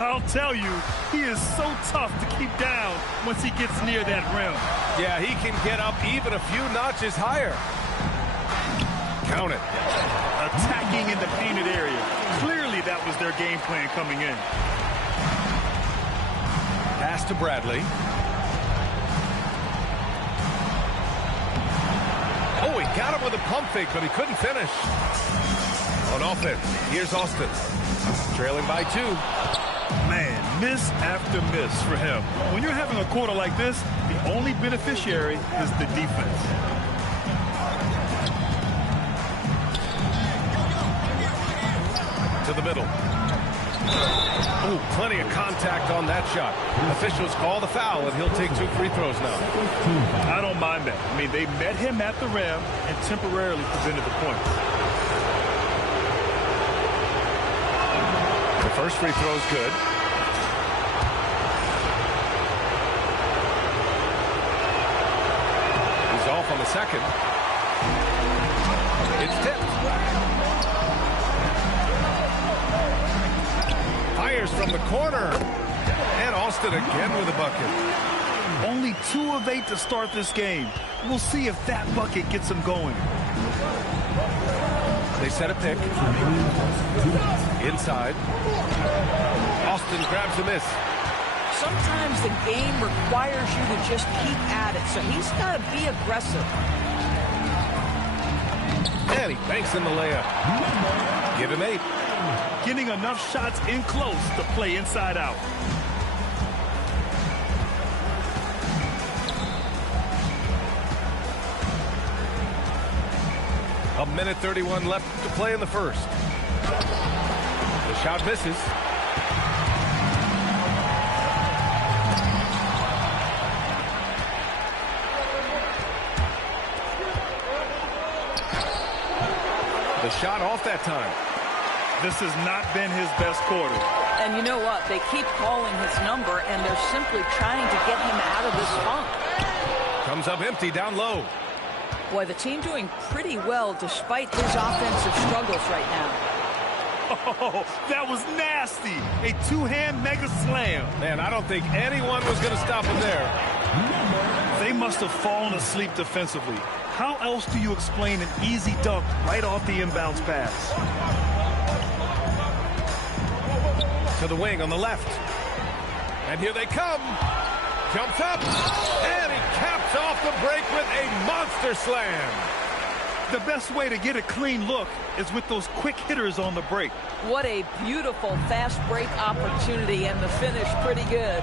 I'll tell you, he is so tough to keep down once he gets near that rim. Yeah, he can get up even a few notches higher. Count it. Attacking in the painted area. Clearly that was their game plan coming in. Pass to Bradley. Oh, he got him with a pump fake, but he couldn't finish. On offense, here's Austin. Trailing by 2. Man, miss after miss for him. When you're having a quarter like this, the only beneficiary is the defense. To the middle. Oh, plenty of contact on that shot. Officials call the foul, and he'll take 2 free throws now. I don't mind that. I mean, they met him at the rim and temporarily prevented the points. The first free throw is good. He's off on the second. It's tipped. Fires from the corner. And Austin again with a bucket. Only 2 of 8 to start this game. We'll see if that bucket gets him going. They set a pick. Inside. Austin grabs the miss. Sometimes the game requires you to just keep at it, so he's got to be aggressive. And he banks in the layup. Give him 8. Getting enough shots in close to play inside out. A minute 31 left to play in the first. The shot misses. The shot off that time. This has not been his best quarter. And you know what? They keep calling his number, and they're simply trying to get him out of this funk. Comes up empty down low. Boy, the team doing pretty well despite his offensive struggles right now. Oh, that was nasty. A 2-hand mega slam. Man, I don't think anyone was going to stop him there. They must have fallen asleep defensively. How else do you explain an easy dunk right off the inbounds pass? To the wing on the left. And here they come. Jumps up. And he caps off the break with a monster slam. The best way to get a clean look is with those quick hitters on the break. What a beautiful fast break opportunity, and the finish pretty good.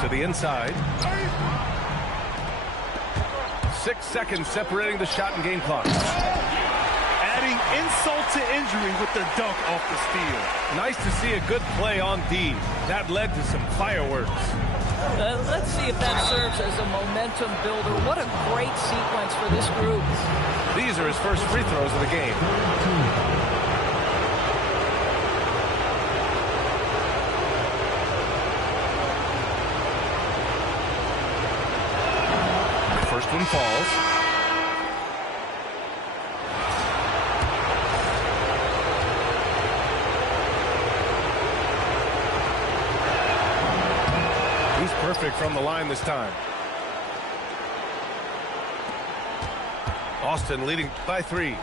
To the inside. 6 seconds separating the shot and game clock. Adding insult to injury with the dunk off the steal. Nice to see a good play on D. That led to some fireworks. Let's see if that serves as a momentum builder. What a great sequence for this group. These are his first free throws of the game. First one falls. He's perfect from the line this time. Austin leading by 3. And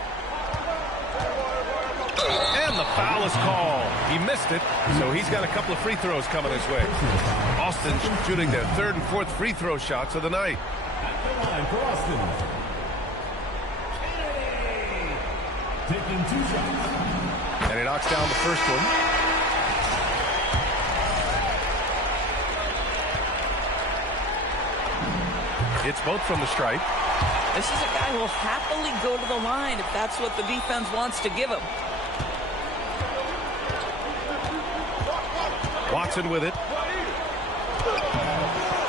the foul is called. He missed it, so he's got a couple of free throws coming his way. Austin shooting their 3rd and 4th free throw shots of the night. For Austin. Taking 2 shots. And he knocks down the first one. It's both from the stripe. This is a guy who will happily go to the line if that's what the defense wants to give him. Watson with it.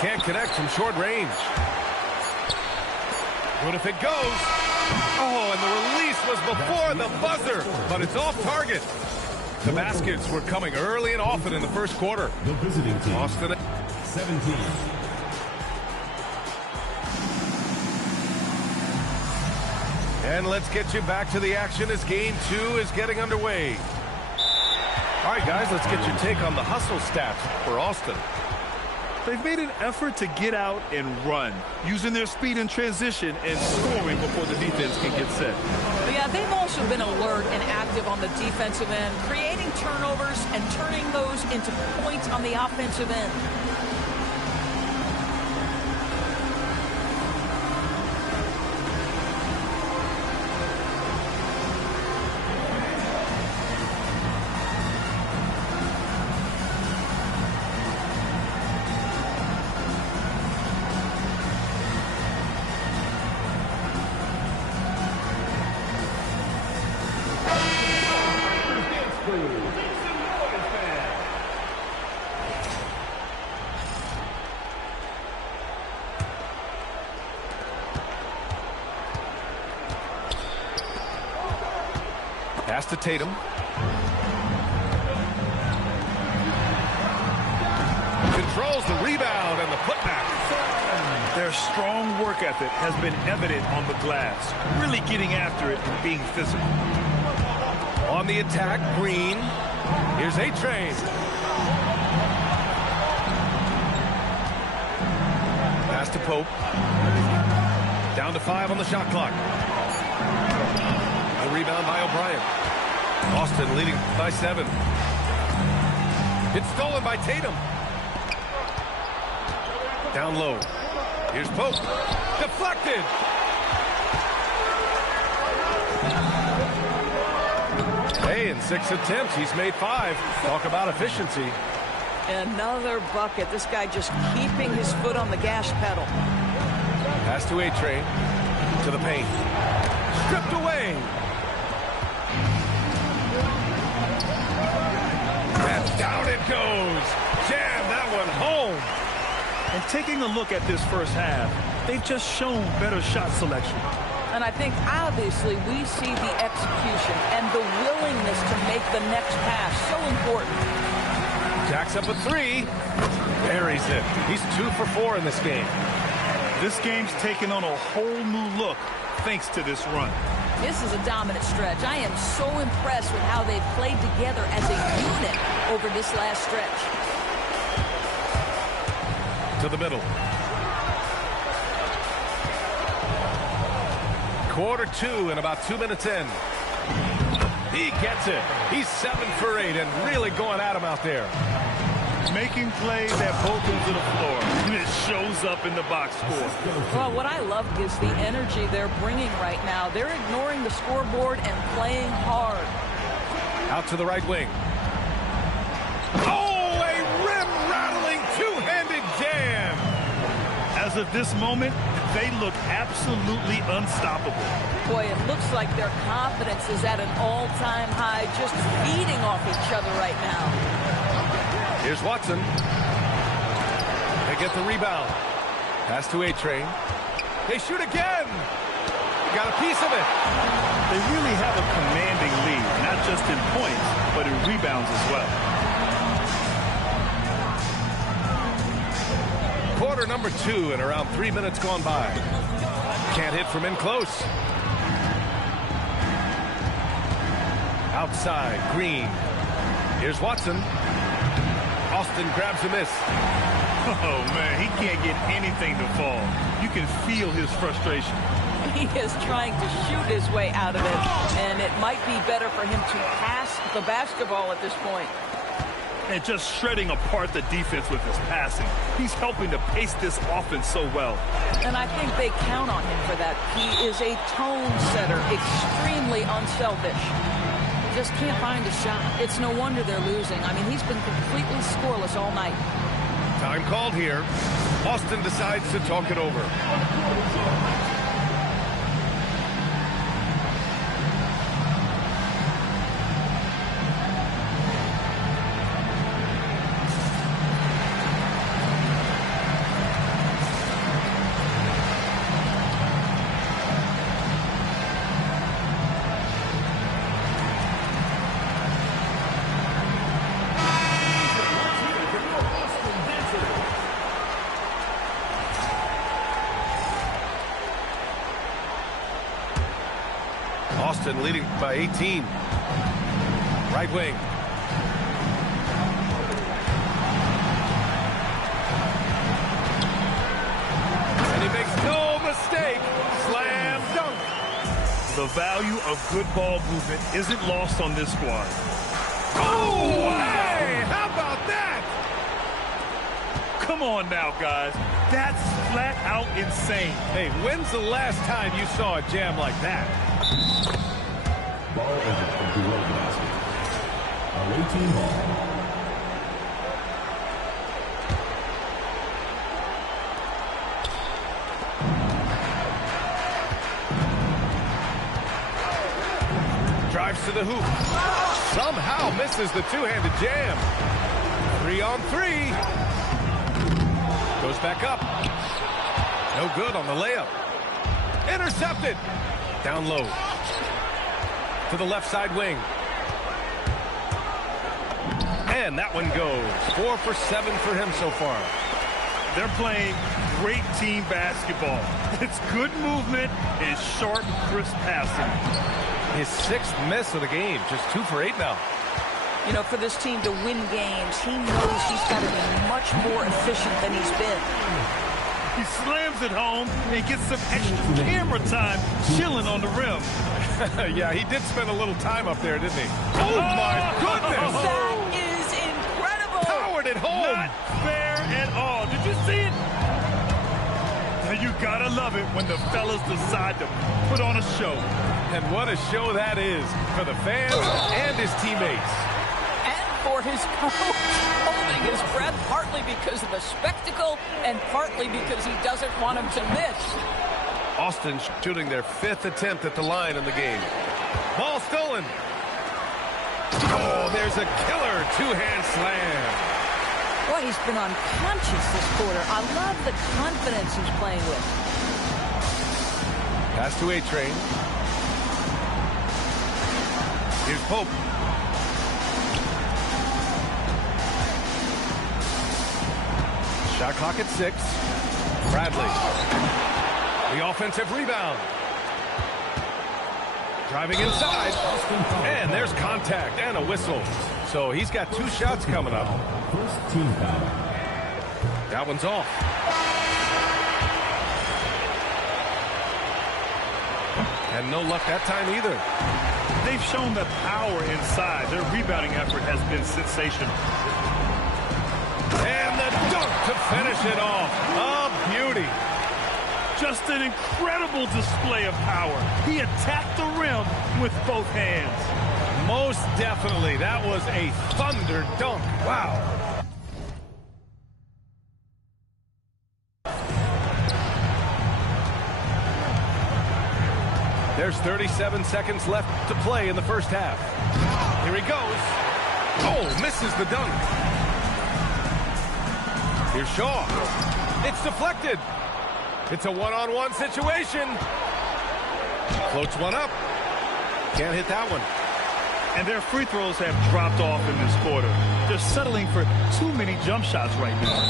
Can't connect from short range. What if it goes? Oh, and the release was before the buzzer, but it's off target. The baskets were coming early and often in the first quarter. The visiting team. Austin 17. And let's get you back to the action as game 2 is getting underway. All right, guys, let's get your take on the hustle stats for Austin. They've made an effort to get out and run, using their speed in transition and scoring before the defense can get set. Yeah, they've also been alert and active on the defensive end, creating turnovers and turning those into points on the offensive end. Pass to Tatum. Controls the rebound and the putback. Their strong work ethic has been evident on the glass, really getting after it and being physical. On the attack, Green. Here's A-Train. Pass to Pope. Down to 5 on the shot clock. A rebound by O'Brien. Austin leading by 7. It's stolen by Tatum. Down low. Here's Pope. Deflected. Hey, in 6 attempts, he's made 5. Talk about efficiency. Another bucket. This guy just keeping his foot on the gas pedal. Pass to A-Train. To the paint. Stripped away. And down it goes. Jam that one home. And taking a look at this first half, they've just shown better shot selection. And I think, obviously, we see the execution and the willingness to make the next pass so important. Jacks up a 3. Buries it. He's 2 for 4 in this game. This game's taken on a whole new look thanks to this run. This is a dominant stretch. I am so impressed with how they've played together as a unit over this last stretch. To the middle. Quarter 2 and about 2 minutes in. He gets it. He's 7 for 8 and really going at him out there. Making plays at both ends of the floor, and it shows up in the box score. Well, what I love is the energy they're bringing right now. They're ignoring the scoreboard and playing hard. Out to the right wing. Oh, a rim-rattling two-handed jam. As of this moment, they look absolutely unstoppable. Boy, it looks like their confidence is at an all-time high, just feeding off each other right now. Here's Watson. They get the rebound. Pass to A-Train. They shoot again. Got a piece of it. They really have a commanding lead, not just in points, but in rebounds as well. Quarter number 2 and around 3 minutes gone by. Can't hit from in close. Outside, Green. Here's Watson. Austin grabs a miss. Oh, man, he can't get anything to fall. You can feel his frustration. He is trying to shoot his way out of it, and it might be better for him to pass the basketball at this point. And just shredding apart the defense with his passing. He's helping to pace this offense so well. And I think they count on him for that. He is a tone setter, extremely unselfish. Just can't find a shot. It's no wonder they're losing. I mean, he's been completely scoreless all night. Time called here. Austin decides to talk it over. Austin leading by 18. Right wing. And he makes no mistake. Slam dunk. The value of good ball movement isn't lost on this squad. Oh, hey, how about that? Come on now, guys. That's flat out insane. Hey, when's the last time you saw a jam like that? Ball over below the basket. Away team ball. Drives to the hoop. Somehow misses the two-handed jam. 3-on-3. Goes back up. No good on the layup. Intercepted. Down low. to the left side wing. And that one goes. 4 for 7 for him so far. They're playing great team basketball. It's good movement and sharp, crisp passing. His 6th miss of the game. Just 2 for 8 now. You know, for this team to win games, he knows he's got to be much more efficient than he's been. He slams it home and gets some extra camera time chilling on the rim. Yeah, he did spend a little time up there, didn't he? Oh, my goodness! That is incredible! Powered it home! Not fair at all. Did you see it? Now you gotta love it when the fellas decide to put on a show. And what a show that is for the fans and his teammates. For his coach, holding his breath, partly because of the spectacle and partly because he doesn't want him to miss. Austin shooting their 5th attempt at the line in the game. Ball stolen. Oh, there's a killer 2-hand slam. Boy, he's been unconscious this quarter. I love the confidence he's playing with. Pass to A-Train. Here's Pope. Shot clock at 6. Bradley. The offensive rebound. Driving inside. And there's contact and a whistle. So he's got 2 shots coming up. First team foul. That one's off. And no luck that time either. They've shown the power inside. Their rebounding effort has been sensational. And the dunk to finish it off. A beauty. Just an incredible display of power. He attacked the rim with both hands. Most definitely. That was a thunder dunk. Wow. There's 37 seconds left to play in the first half. Here he goes. Oh, misses the dunk. Here's Shaw. It's deflected. It's a one-on-one situation. Floats one up. Can't hit that one. And their free throws have dropped off in this quarter. They're settling for too many jump shots right now.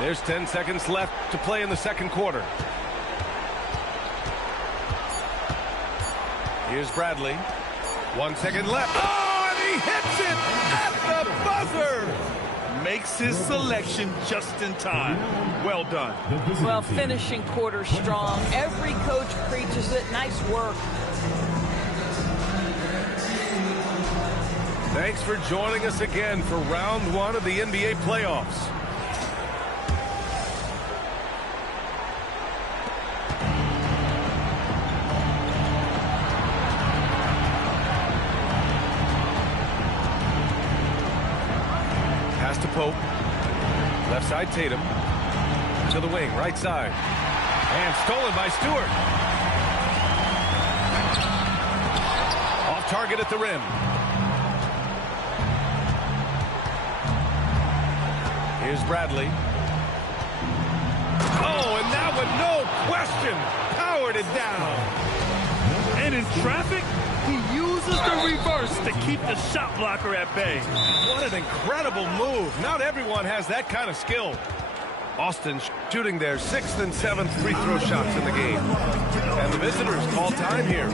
There's 10 seconds left to play in the second quarter. Here's Bradley. 1 second left. Oh, and he hits it at the buzzer. Makes his selection just in time. Well done. Well, finishing quarter strong. Every coach preaches it. Nice work. Thanks for joining us again for round 1 of the NBA playoffs. Pope. Left side Tatum. To the wing, right side. And stolen by Stewart. Off target at the rim. Here's Bradley. Oh, and that one, no question, powered it down. And in traffic, he uses the reverse to keep the shot blocker at bay. What an incredible move. Not everyone has that kind of skill. Austin shooting their 6th and 7th free throw shots in the game. And the visitors call time here.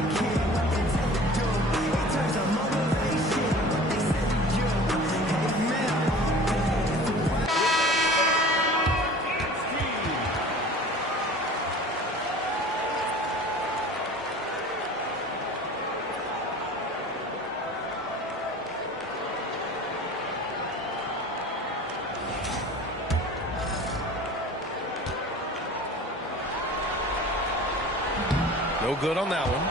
No good on that one.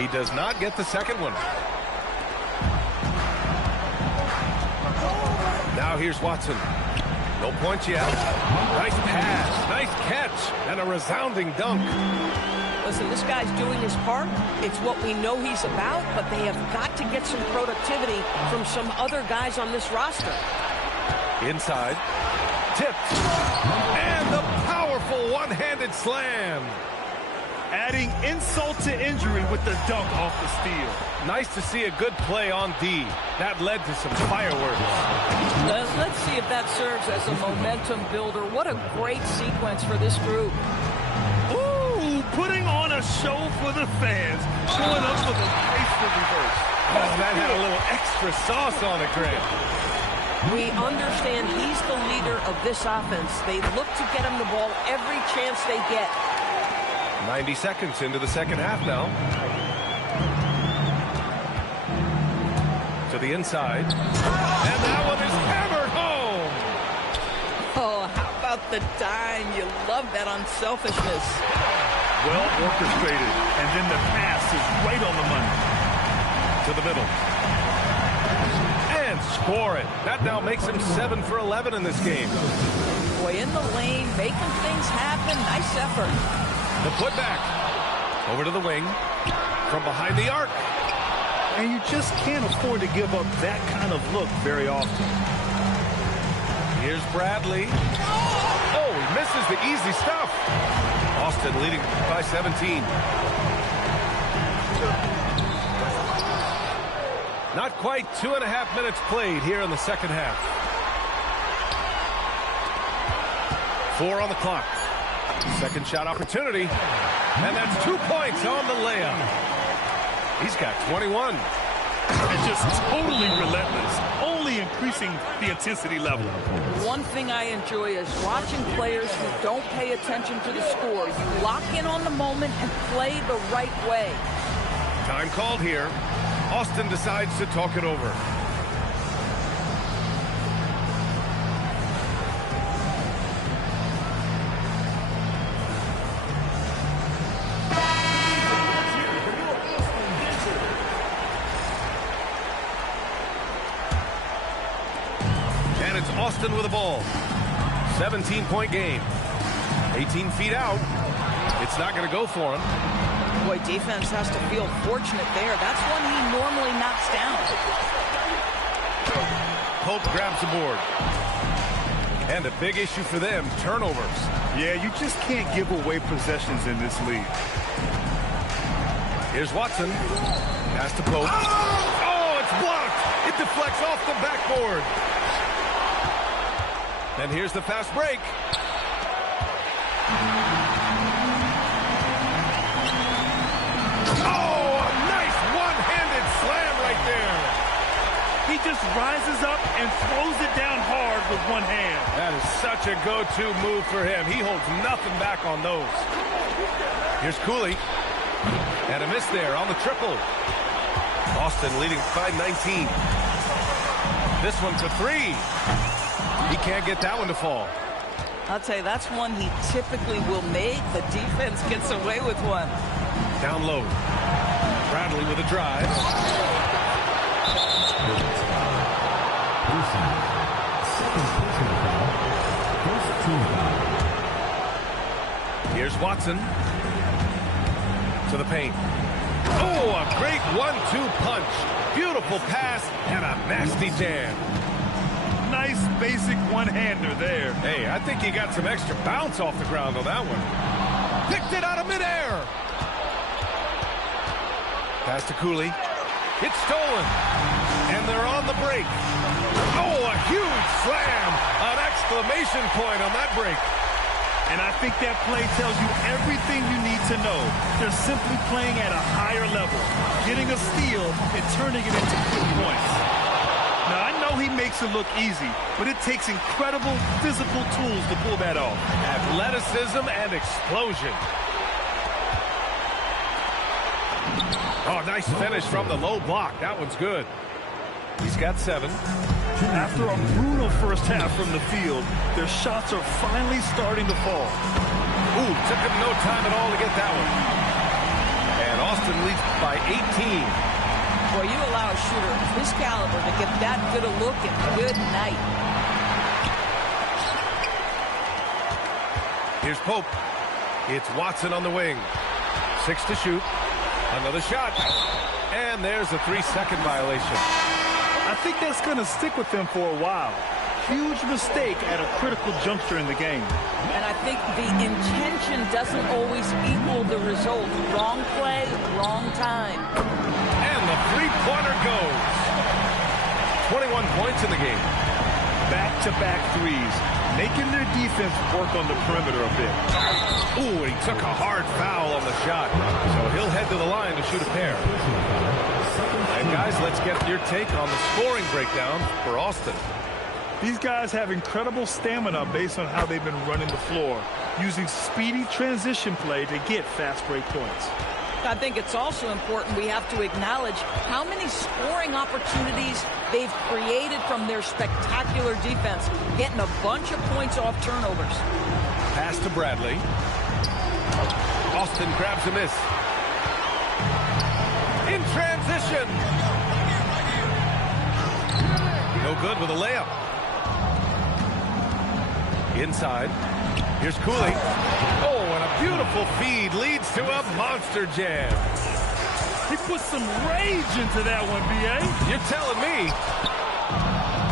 He does not get the second one. Now here's Watson. No points yet. Nice pass, nice catch, and a resounding dunk. Listen, this guy's doing his part. It's what we know he's about, but they have got to get some productivity from some other guys on this roster. Inside. Tipped. And the powerful one-handed slam. Adding insult to injury with the dunk off the steal. Nice to see a good play on D. That led to some fireworks. Let's see if that serves as a momentum builder. What a great sequence for this group. Ooh, putting on a show for the fans. Showing up for the graceful reverse. Oh, that had a little extra sauce on it, Grant. We understand he's the leader of this offense. They look to get him the ball every chance they get. 90 seconds into the second half now. To the inside. And that one is hammered home. Oh, how about the dime? You love that unselfishness. Well orchestrated. And then the pass is right on the money. To the middle. And score it. That now makes him 7 for 11 in this game. Boy, in the lane, making things happen. Nice effort. The putback. Over to the wing. From behind the arc. And you just can't afford to give up that kind of look very often. Here's Bradley. Oh, he misses the easy stuff. Austin leading by 17. Not quite 2.5 minutes played here in the second half. 4 on the clock. Second shot opportunity. And that's 2 points on the layup. He's got 21. And just totally relentless. Only increasing the intensity level. One thing I enjoy is watching players who don't pay attention to the score. You lock in on the moment and play the right way. Time called here. Austin decides to talk it over. And it's Austin with the ball. 17-point game. 18 feet out. It's not going to go for him. Boy, defense has to feel fortunate there. That's one he normally knocks down. Pope grabs the board. And a big issue for them, turnovers. Yeah, you just can't give away possessions in this league. Here's Watson. Pass to Pope. Oh, it's blocked. It deflects off the backboard. And here's the fast break. He just rises up and throws it down hard with one hand. That is such a go-to move for him. He holds nothing back on those. Here's Cooley. And a miss there on the triple. Austin leading by 19. This one for 3. He can't get that one to fall. I'll tell you, that's one he typically will make. The defense gets away with one. Down low. Bradley with a drive. Here's Watson to the paint. Oh, a great 1-2 punch. Beautiful pass and a nasty jam. Nice basic one-hander there. Hey, I think he got some extra bounce off the ground on that one. Picked it out of midair. Pass to Cooley. It's stolen. And they're on the break. Oh, a huge slam. An exclamation point on that break. And I think that play tells you everything you need to know. They're simply playing at a higher level, getting a steal and turning it into quick points. Now, I know he makes it look easy, but it takes incredible physical tools to pull that off. Athleticism and explosion. Oh, nice finish from the low block. That one's good. He's got 7. After a brutal first half from the field, their shots are finally starting to fall. Ooh, took him no time at all to get that one. And Austin leads by 18. Boy, you allow a shooter of his caliber to get that good a look and good night. Here's Pope. It's Watson on the wing. 6 to shoot. Another shot. And there's a 3-second violation. I think that's going to stick with them for a while. Huge mistake at a critical juncture in the game. And I think the intention doesn't always equal the result. Wrong play, wrong time. And the three-pointer goes. 21 points in the game. Back-to-back threes, making their defense work on the perimeter a bit. Ooh, he took a hard foul on the shot. So he'll head to the line to shoot a pair. And guys, let's get your take on the scoring breakdown for Austin. These guys have incredible stamina based on how they've been running the floor, using speedy transition play to get fast break points. I think it's also important we have to acknowledge how many scoring opportunities they've created from their spectacular defense, getting a bunch of points off turnovers. Pass to Bradley. Austin grabs a miss. In transition. No good with a layup. Inside. Here's Cooley. Oh, and a beautiful feed leads to a monster jam. He put some rage into that one, B.A. You're telling me.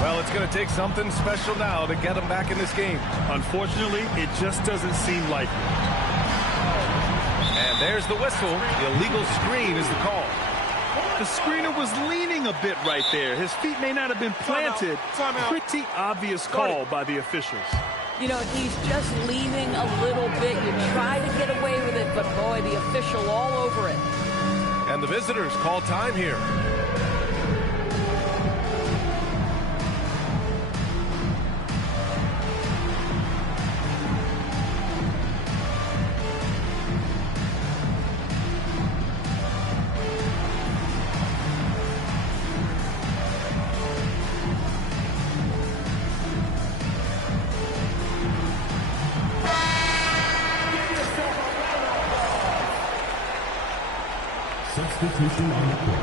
Well, it's going to take something special now to get him back in this game. Unfortunately, it just doesn't seem like it. And there's the whistle. The illegal screen is the call. The screener was leaning a bit right there. His feet may not have been planted. Pretty obvious call by the officials. You know, he's just leaning a little bit. You try to get away with it, but boy, the official all over it. And the visitors call time here.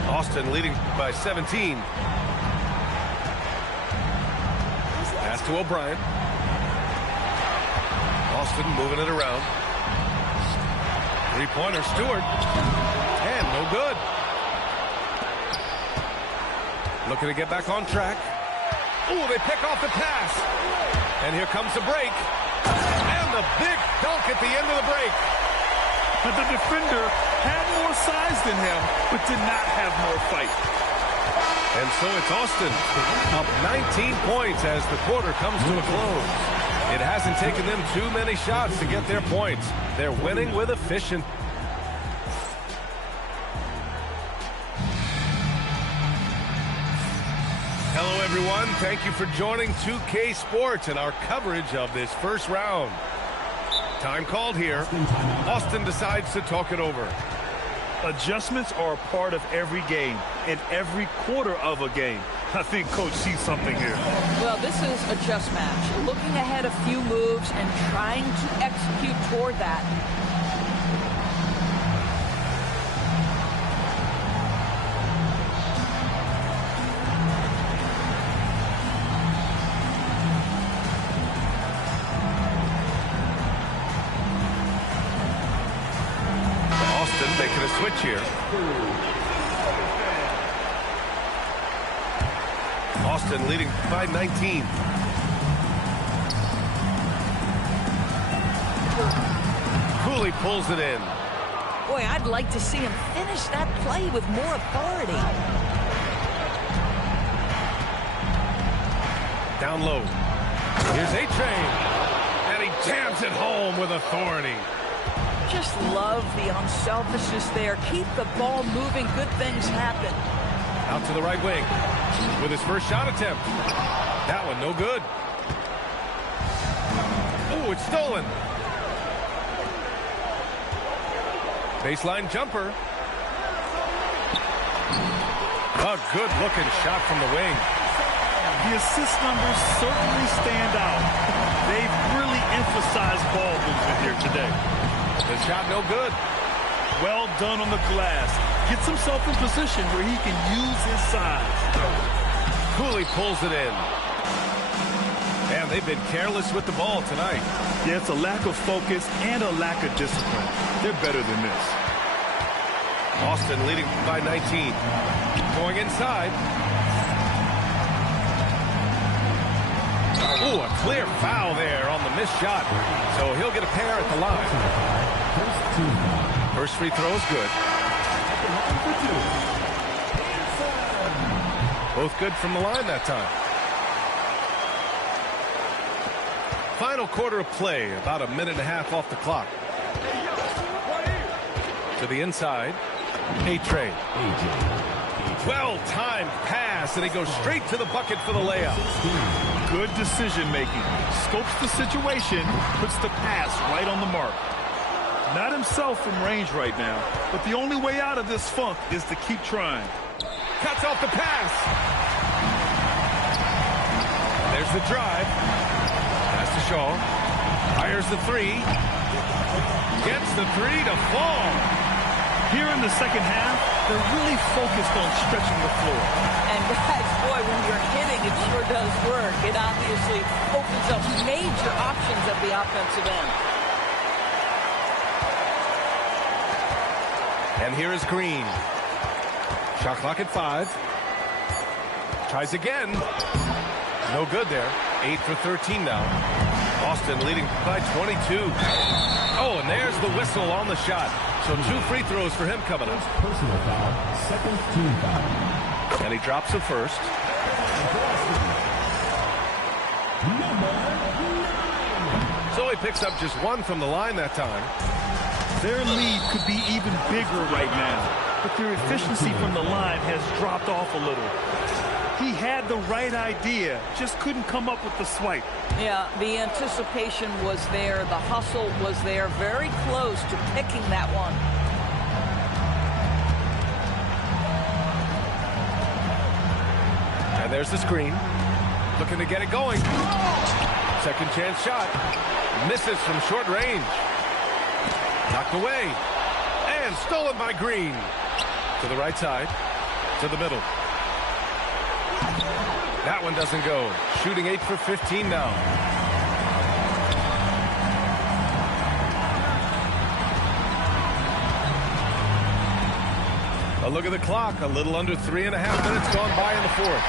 Austin leading by 17. Pass to O'Brien. Austin moving it around. Three-pointer, Stewart. And no good. Looking to get back on track. Ooh, they pick off the pass. And here comes the break. And the big dunk at the end of the break. But the defender had more size than him, but did not have more fight. And so it's Austin up 19 points as the quarter comes to a close. It hasn't taken them too many shots to get their points. They're winning with efficient. Hello, everyone. Thank you for joining 2K Sports and our coverage of this first round. Time called here. Austin decides to talk it over. Adjustments are a part of every game and every quarter of a game. I think Coach sees something here. Well, this is a just match. Looking ahead a few moves and trying to execute toward that. Making a switch here. Austin leading by 19. Cooley pulls it in. Boy, I'd like to see him finish that play with more authority. Down low. Here's A-Train. And he jams it home with authority. Just love the unselfishness there. Keep the ball moving. Good things happen. Out to the right wing with his first shot attempt. That one no good. Oh, it's stolen. Baseline jumper. A good-looking shot from the wing. The assist numbers certainly stand out. They've really emphasized ball movement here today. The shot no good. Well done on the glass. Gets himself in position where he can use his size. Cooley pulls it in. And they've been careless with the ball tonight. Yeah, it's a lack of focus and a lack of discipline. They're better than this. Austin leading by 19. Going inside. Ooh, a clear foul there on the missed shot. So he'll get a pair at the line. First free throw is good. Both good from the line that time. Final quarter of play, about a minute and a half off the clock. To the inside, A-Train. Well-timed pass, and he goes straight to the bucket for the layup. Good decision-making. Scopes the situation, puts the pass right on the mark. Not himself from range right now, but the only way out of this funk is to keep trying. Cuts off the pass. There's the drive. Pass to Shaw. Fires the three. Gets the three to fall. Here in the second half, they're really focused on stretching the floor. And guys, boy, when you're hitting, it sure does work. It obviously opens up major options at the offensive end. And here is Green. Shot clock at 5. Tries again. No good there. 8 for 13 now. Austin leading by 22. Oh, and there's the whistle on the shot. So 2 free throws for him coming up. Personal foul, second team foul. And he drops the first. Number 9. So he picks up just 1 from the line that time. Their lead could be even bigger right now, but their efficiency from the line has dropped off a little. He had the right idea, just couldn't come up with the swipe. Yeah, the anticipation was there. The hustle was there. Very close to picking that one. And there's the screen. Looking to get it going. Second chance shot. Misses from short range. Knocked away. And stolen by Green. To the right side. To the middle. That one doesn't go. Shooting 8 for 15 now. A look at the clock. A little under 3.5 minutes gone by in the fourth.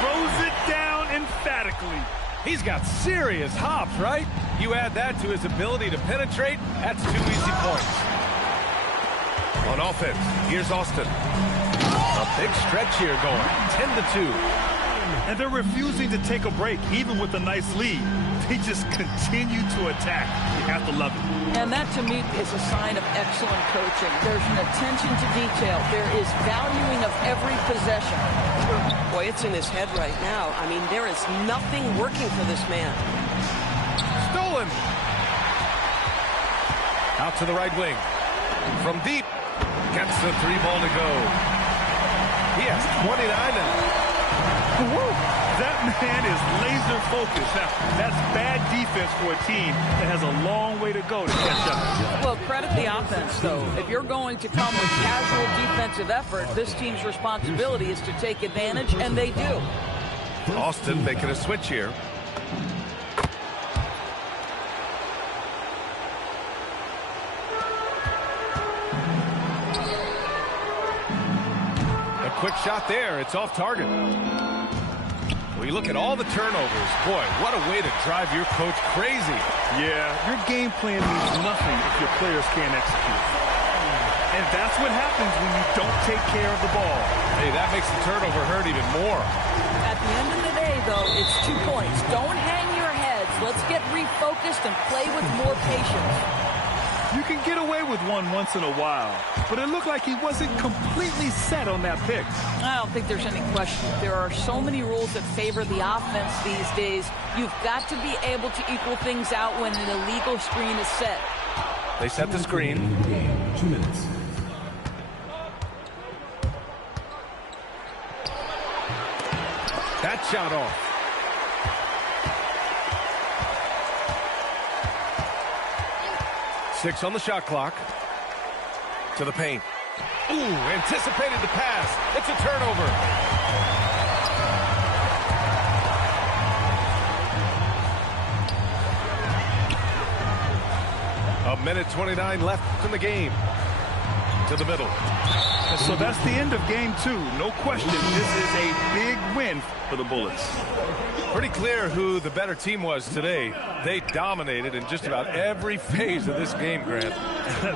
Throws it down emphatically. He's got serious hops, right? You add that to his ability to penetrate, that's 2 easy points. On offense, here's Austin. A big stretch here going, 10-2. And they're refusing to take a break, even with a nice lead. They just continue to attack. You have to love it. And that, to me, is a sign of excellent coaching. There's an attention to detail. There is valuing of every possession. Boy, it's in his head right now. I mean, there is nothing working for this man. Stolen. Out to the right wing. From deep. Gets the 3 ball to go. He has 29 now. That man is laser focused. Now, that's bad defense for a team that has a long way to go to catch up. Well, credit the offense, though. If you're going to come with casual defensive effort, this team's responsibility is to take advantage, and they do. Austin making a switch here. A quick shot there. It's off target. Well, you look at all the turnovers. Boy, what a way to drive your coach crazy. Yeah, your game plan means nothing if your players can't execute. And that's what happens when you don't take care of the ball. Hey, that makes the turnover hurt even more. At the end of the day, though, it's 2 points. Don't hang your heads. Let's get refocused and play with more patience. You can get away with one once in a while, but it looked like he wasn't completely set on that pick. I don't think there's any question. There are so many rules that favor the offense these days. You've got to be able to equal things out when an illegal screen is set. They set the screen. 2 minutes. That shot off. Six on the shot clock. To the paint. Ooh, anticipated the pass. It's a turnover. A minute 29 left in the game. to the middle. And so that's the end of game 2. No question, this is a big win for the Bullets. Pretty clear who the better team was today. They dominated in just about every phase of this game, Grant.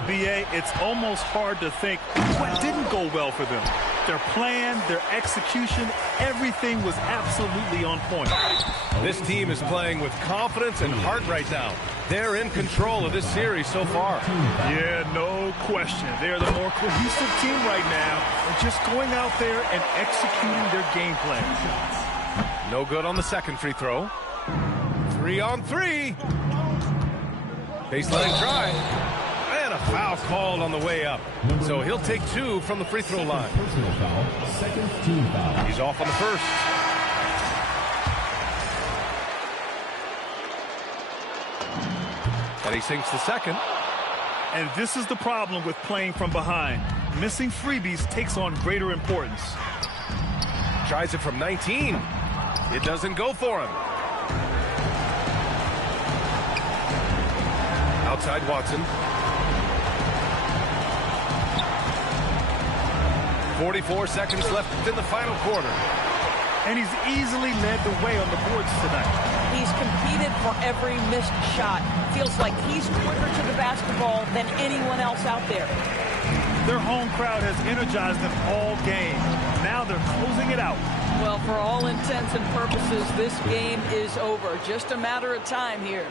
B.A., it's almost hard to think what didn't go well for them. Their plan, their execution, everything was absolutely on point. This team is playing with confidence and heart right now. They're in control of this series so far. Yeah, no question. They're the more cohesive team right now. They're just going out there and executing their game plan. No good on the second free throw. 3-on-3. Baseline try. And a foul called on the way up. So he'll take 2 from the free throw line. He's off on the first. And he sinks the second. And this is the problem with playing from behind. Missing freebies takes on greater importance. Tries it from 19. It doesn't go for him. Outside Watson. 44 seconds left in the final quarter. And he's easily led the way on the boards tonight. He's competed for every missed shot. Feels like he's quicker to the basketball than anyone else out there. Their home crowd has energized them all game. Now they're closing it out. Well, for all intents and purposes, this game is over. Just a matter of time here.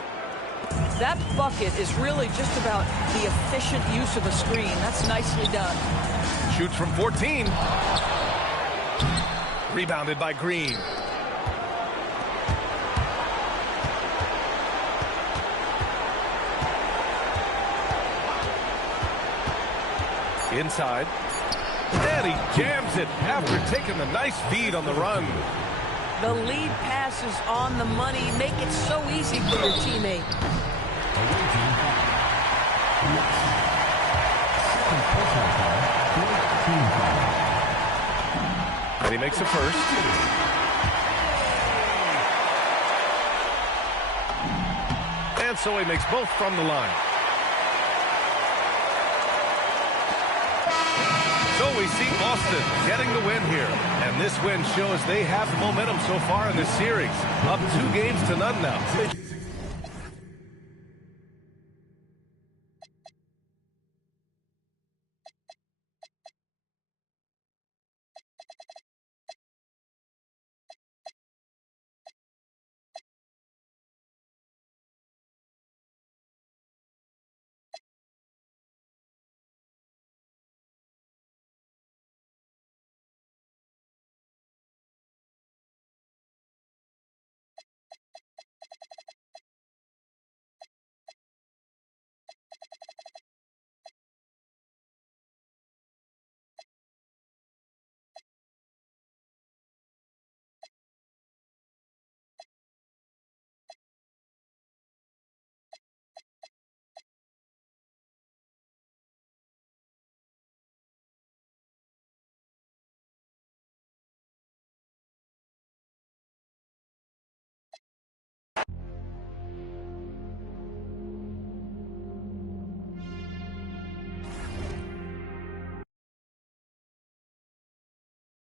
That bucket is really just about the efficient use of a screen. That's nicely done. Shoots from 14. Rebounded by Green. Inside. And he jams it after taking the nice feed on the run. The lead pass is on the money. Make it so easy for your teammate. And he makes a first. And so he makes both from the line. So we see Boston getting the win here. And this win shows they have the momentum so far in this series. Up 2 games to none now.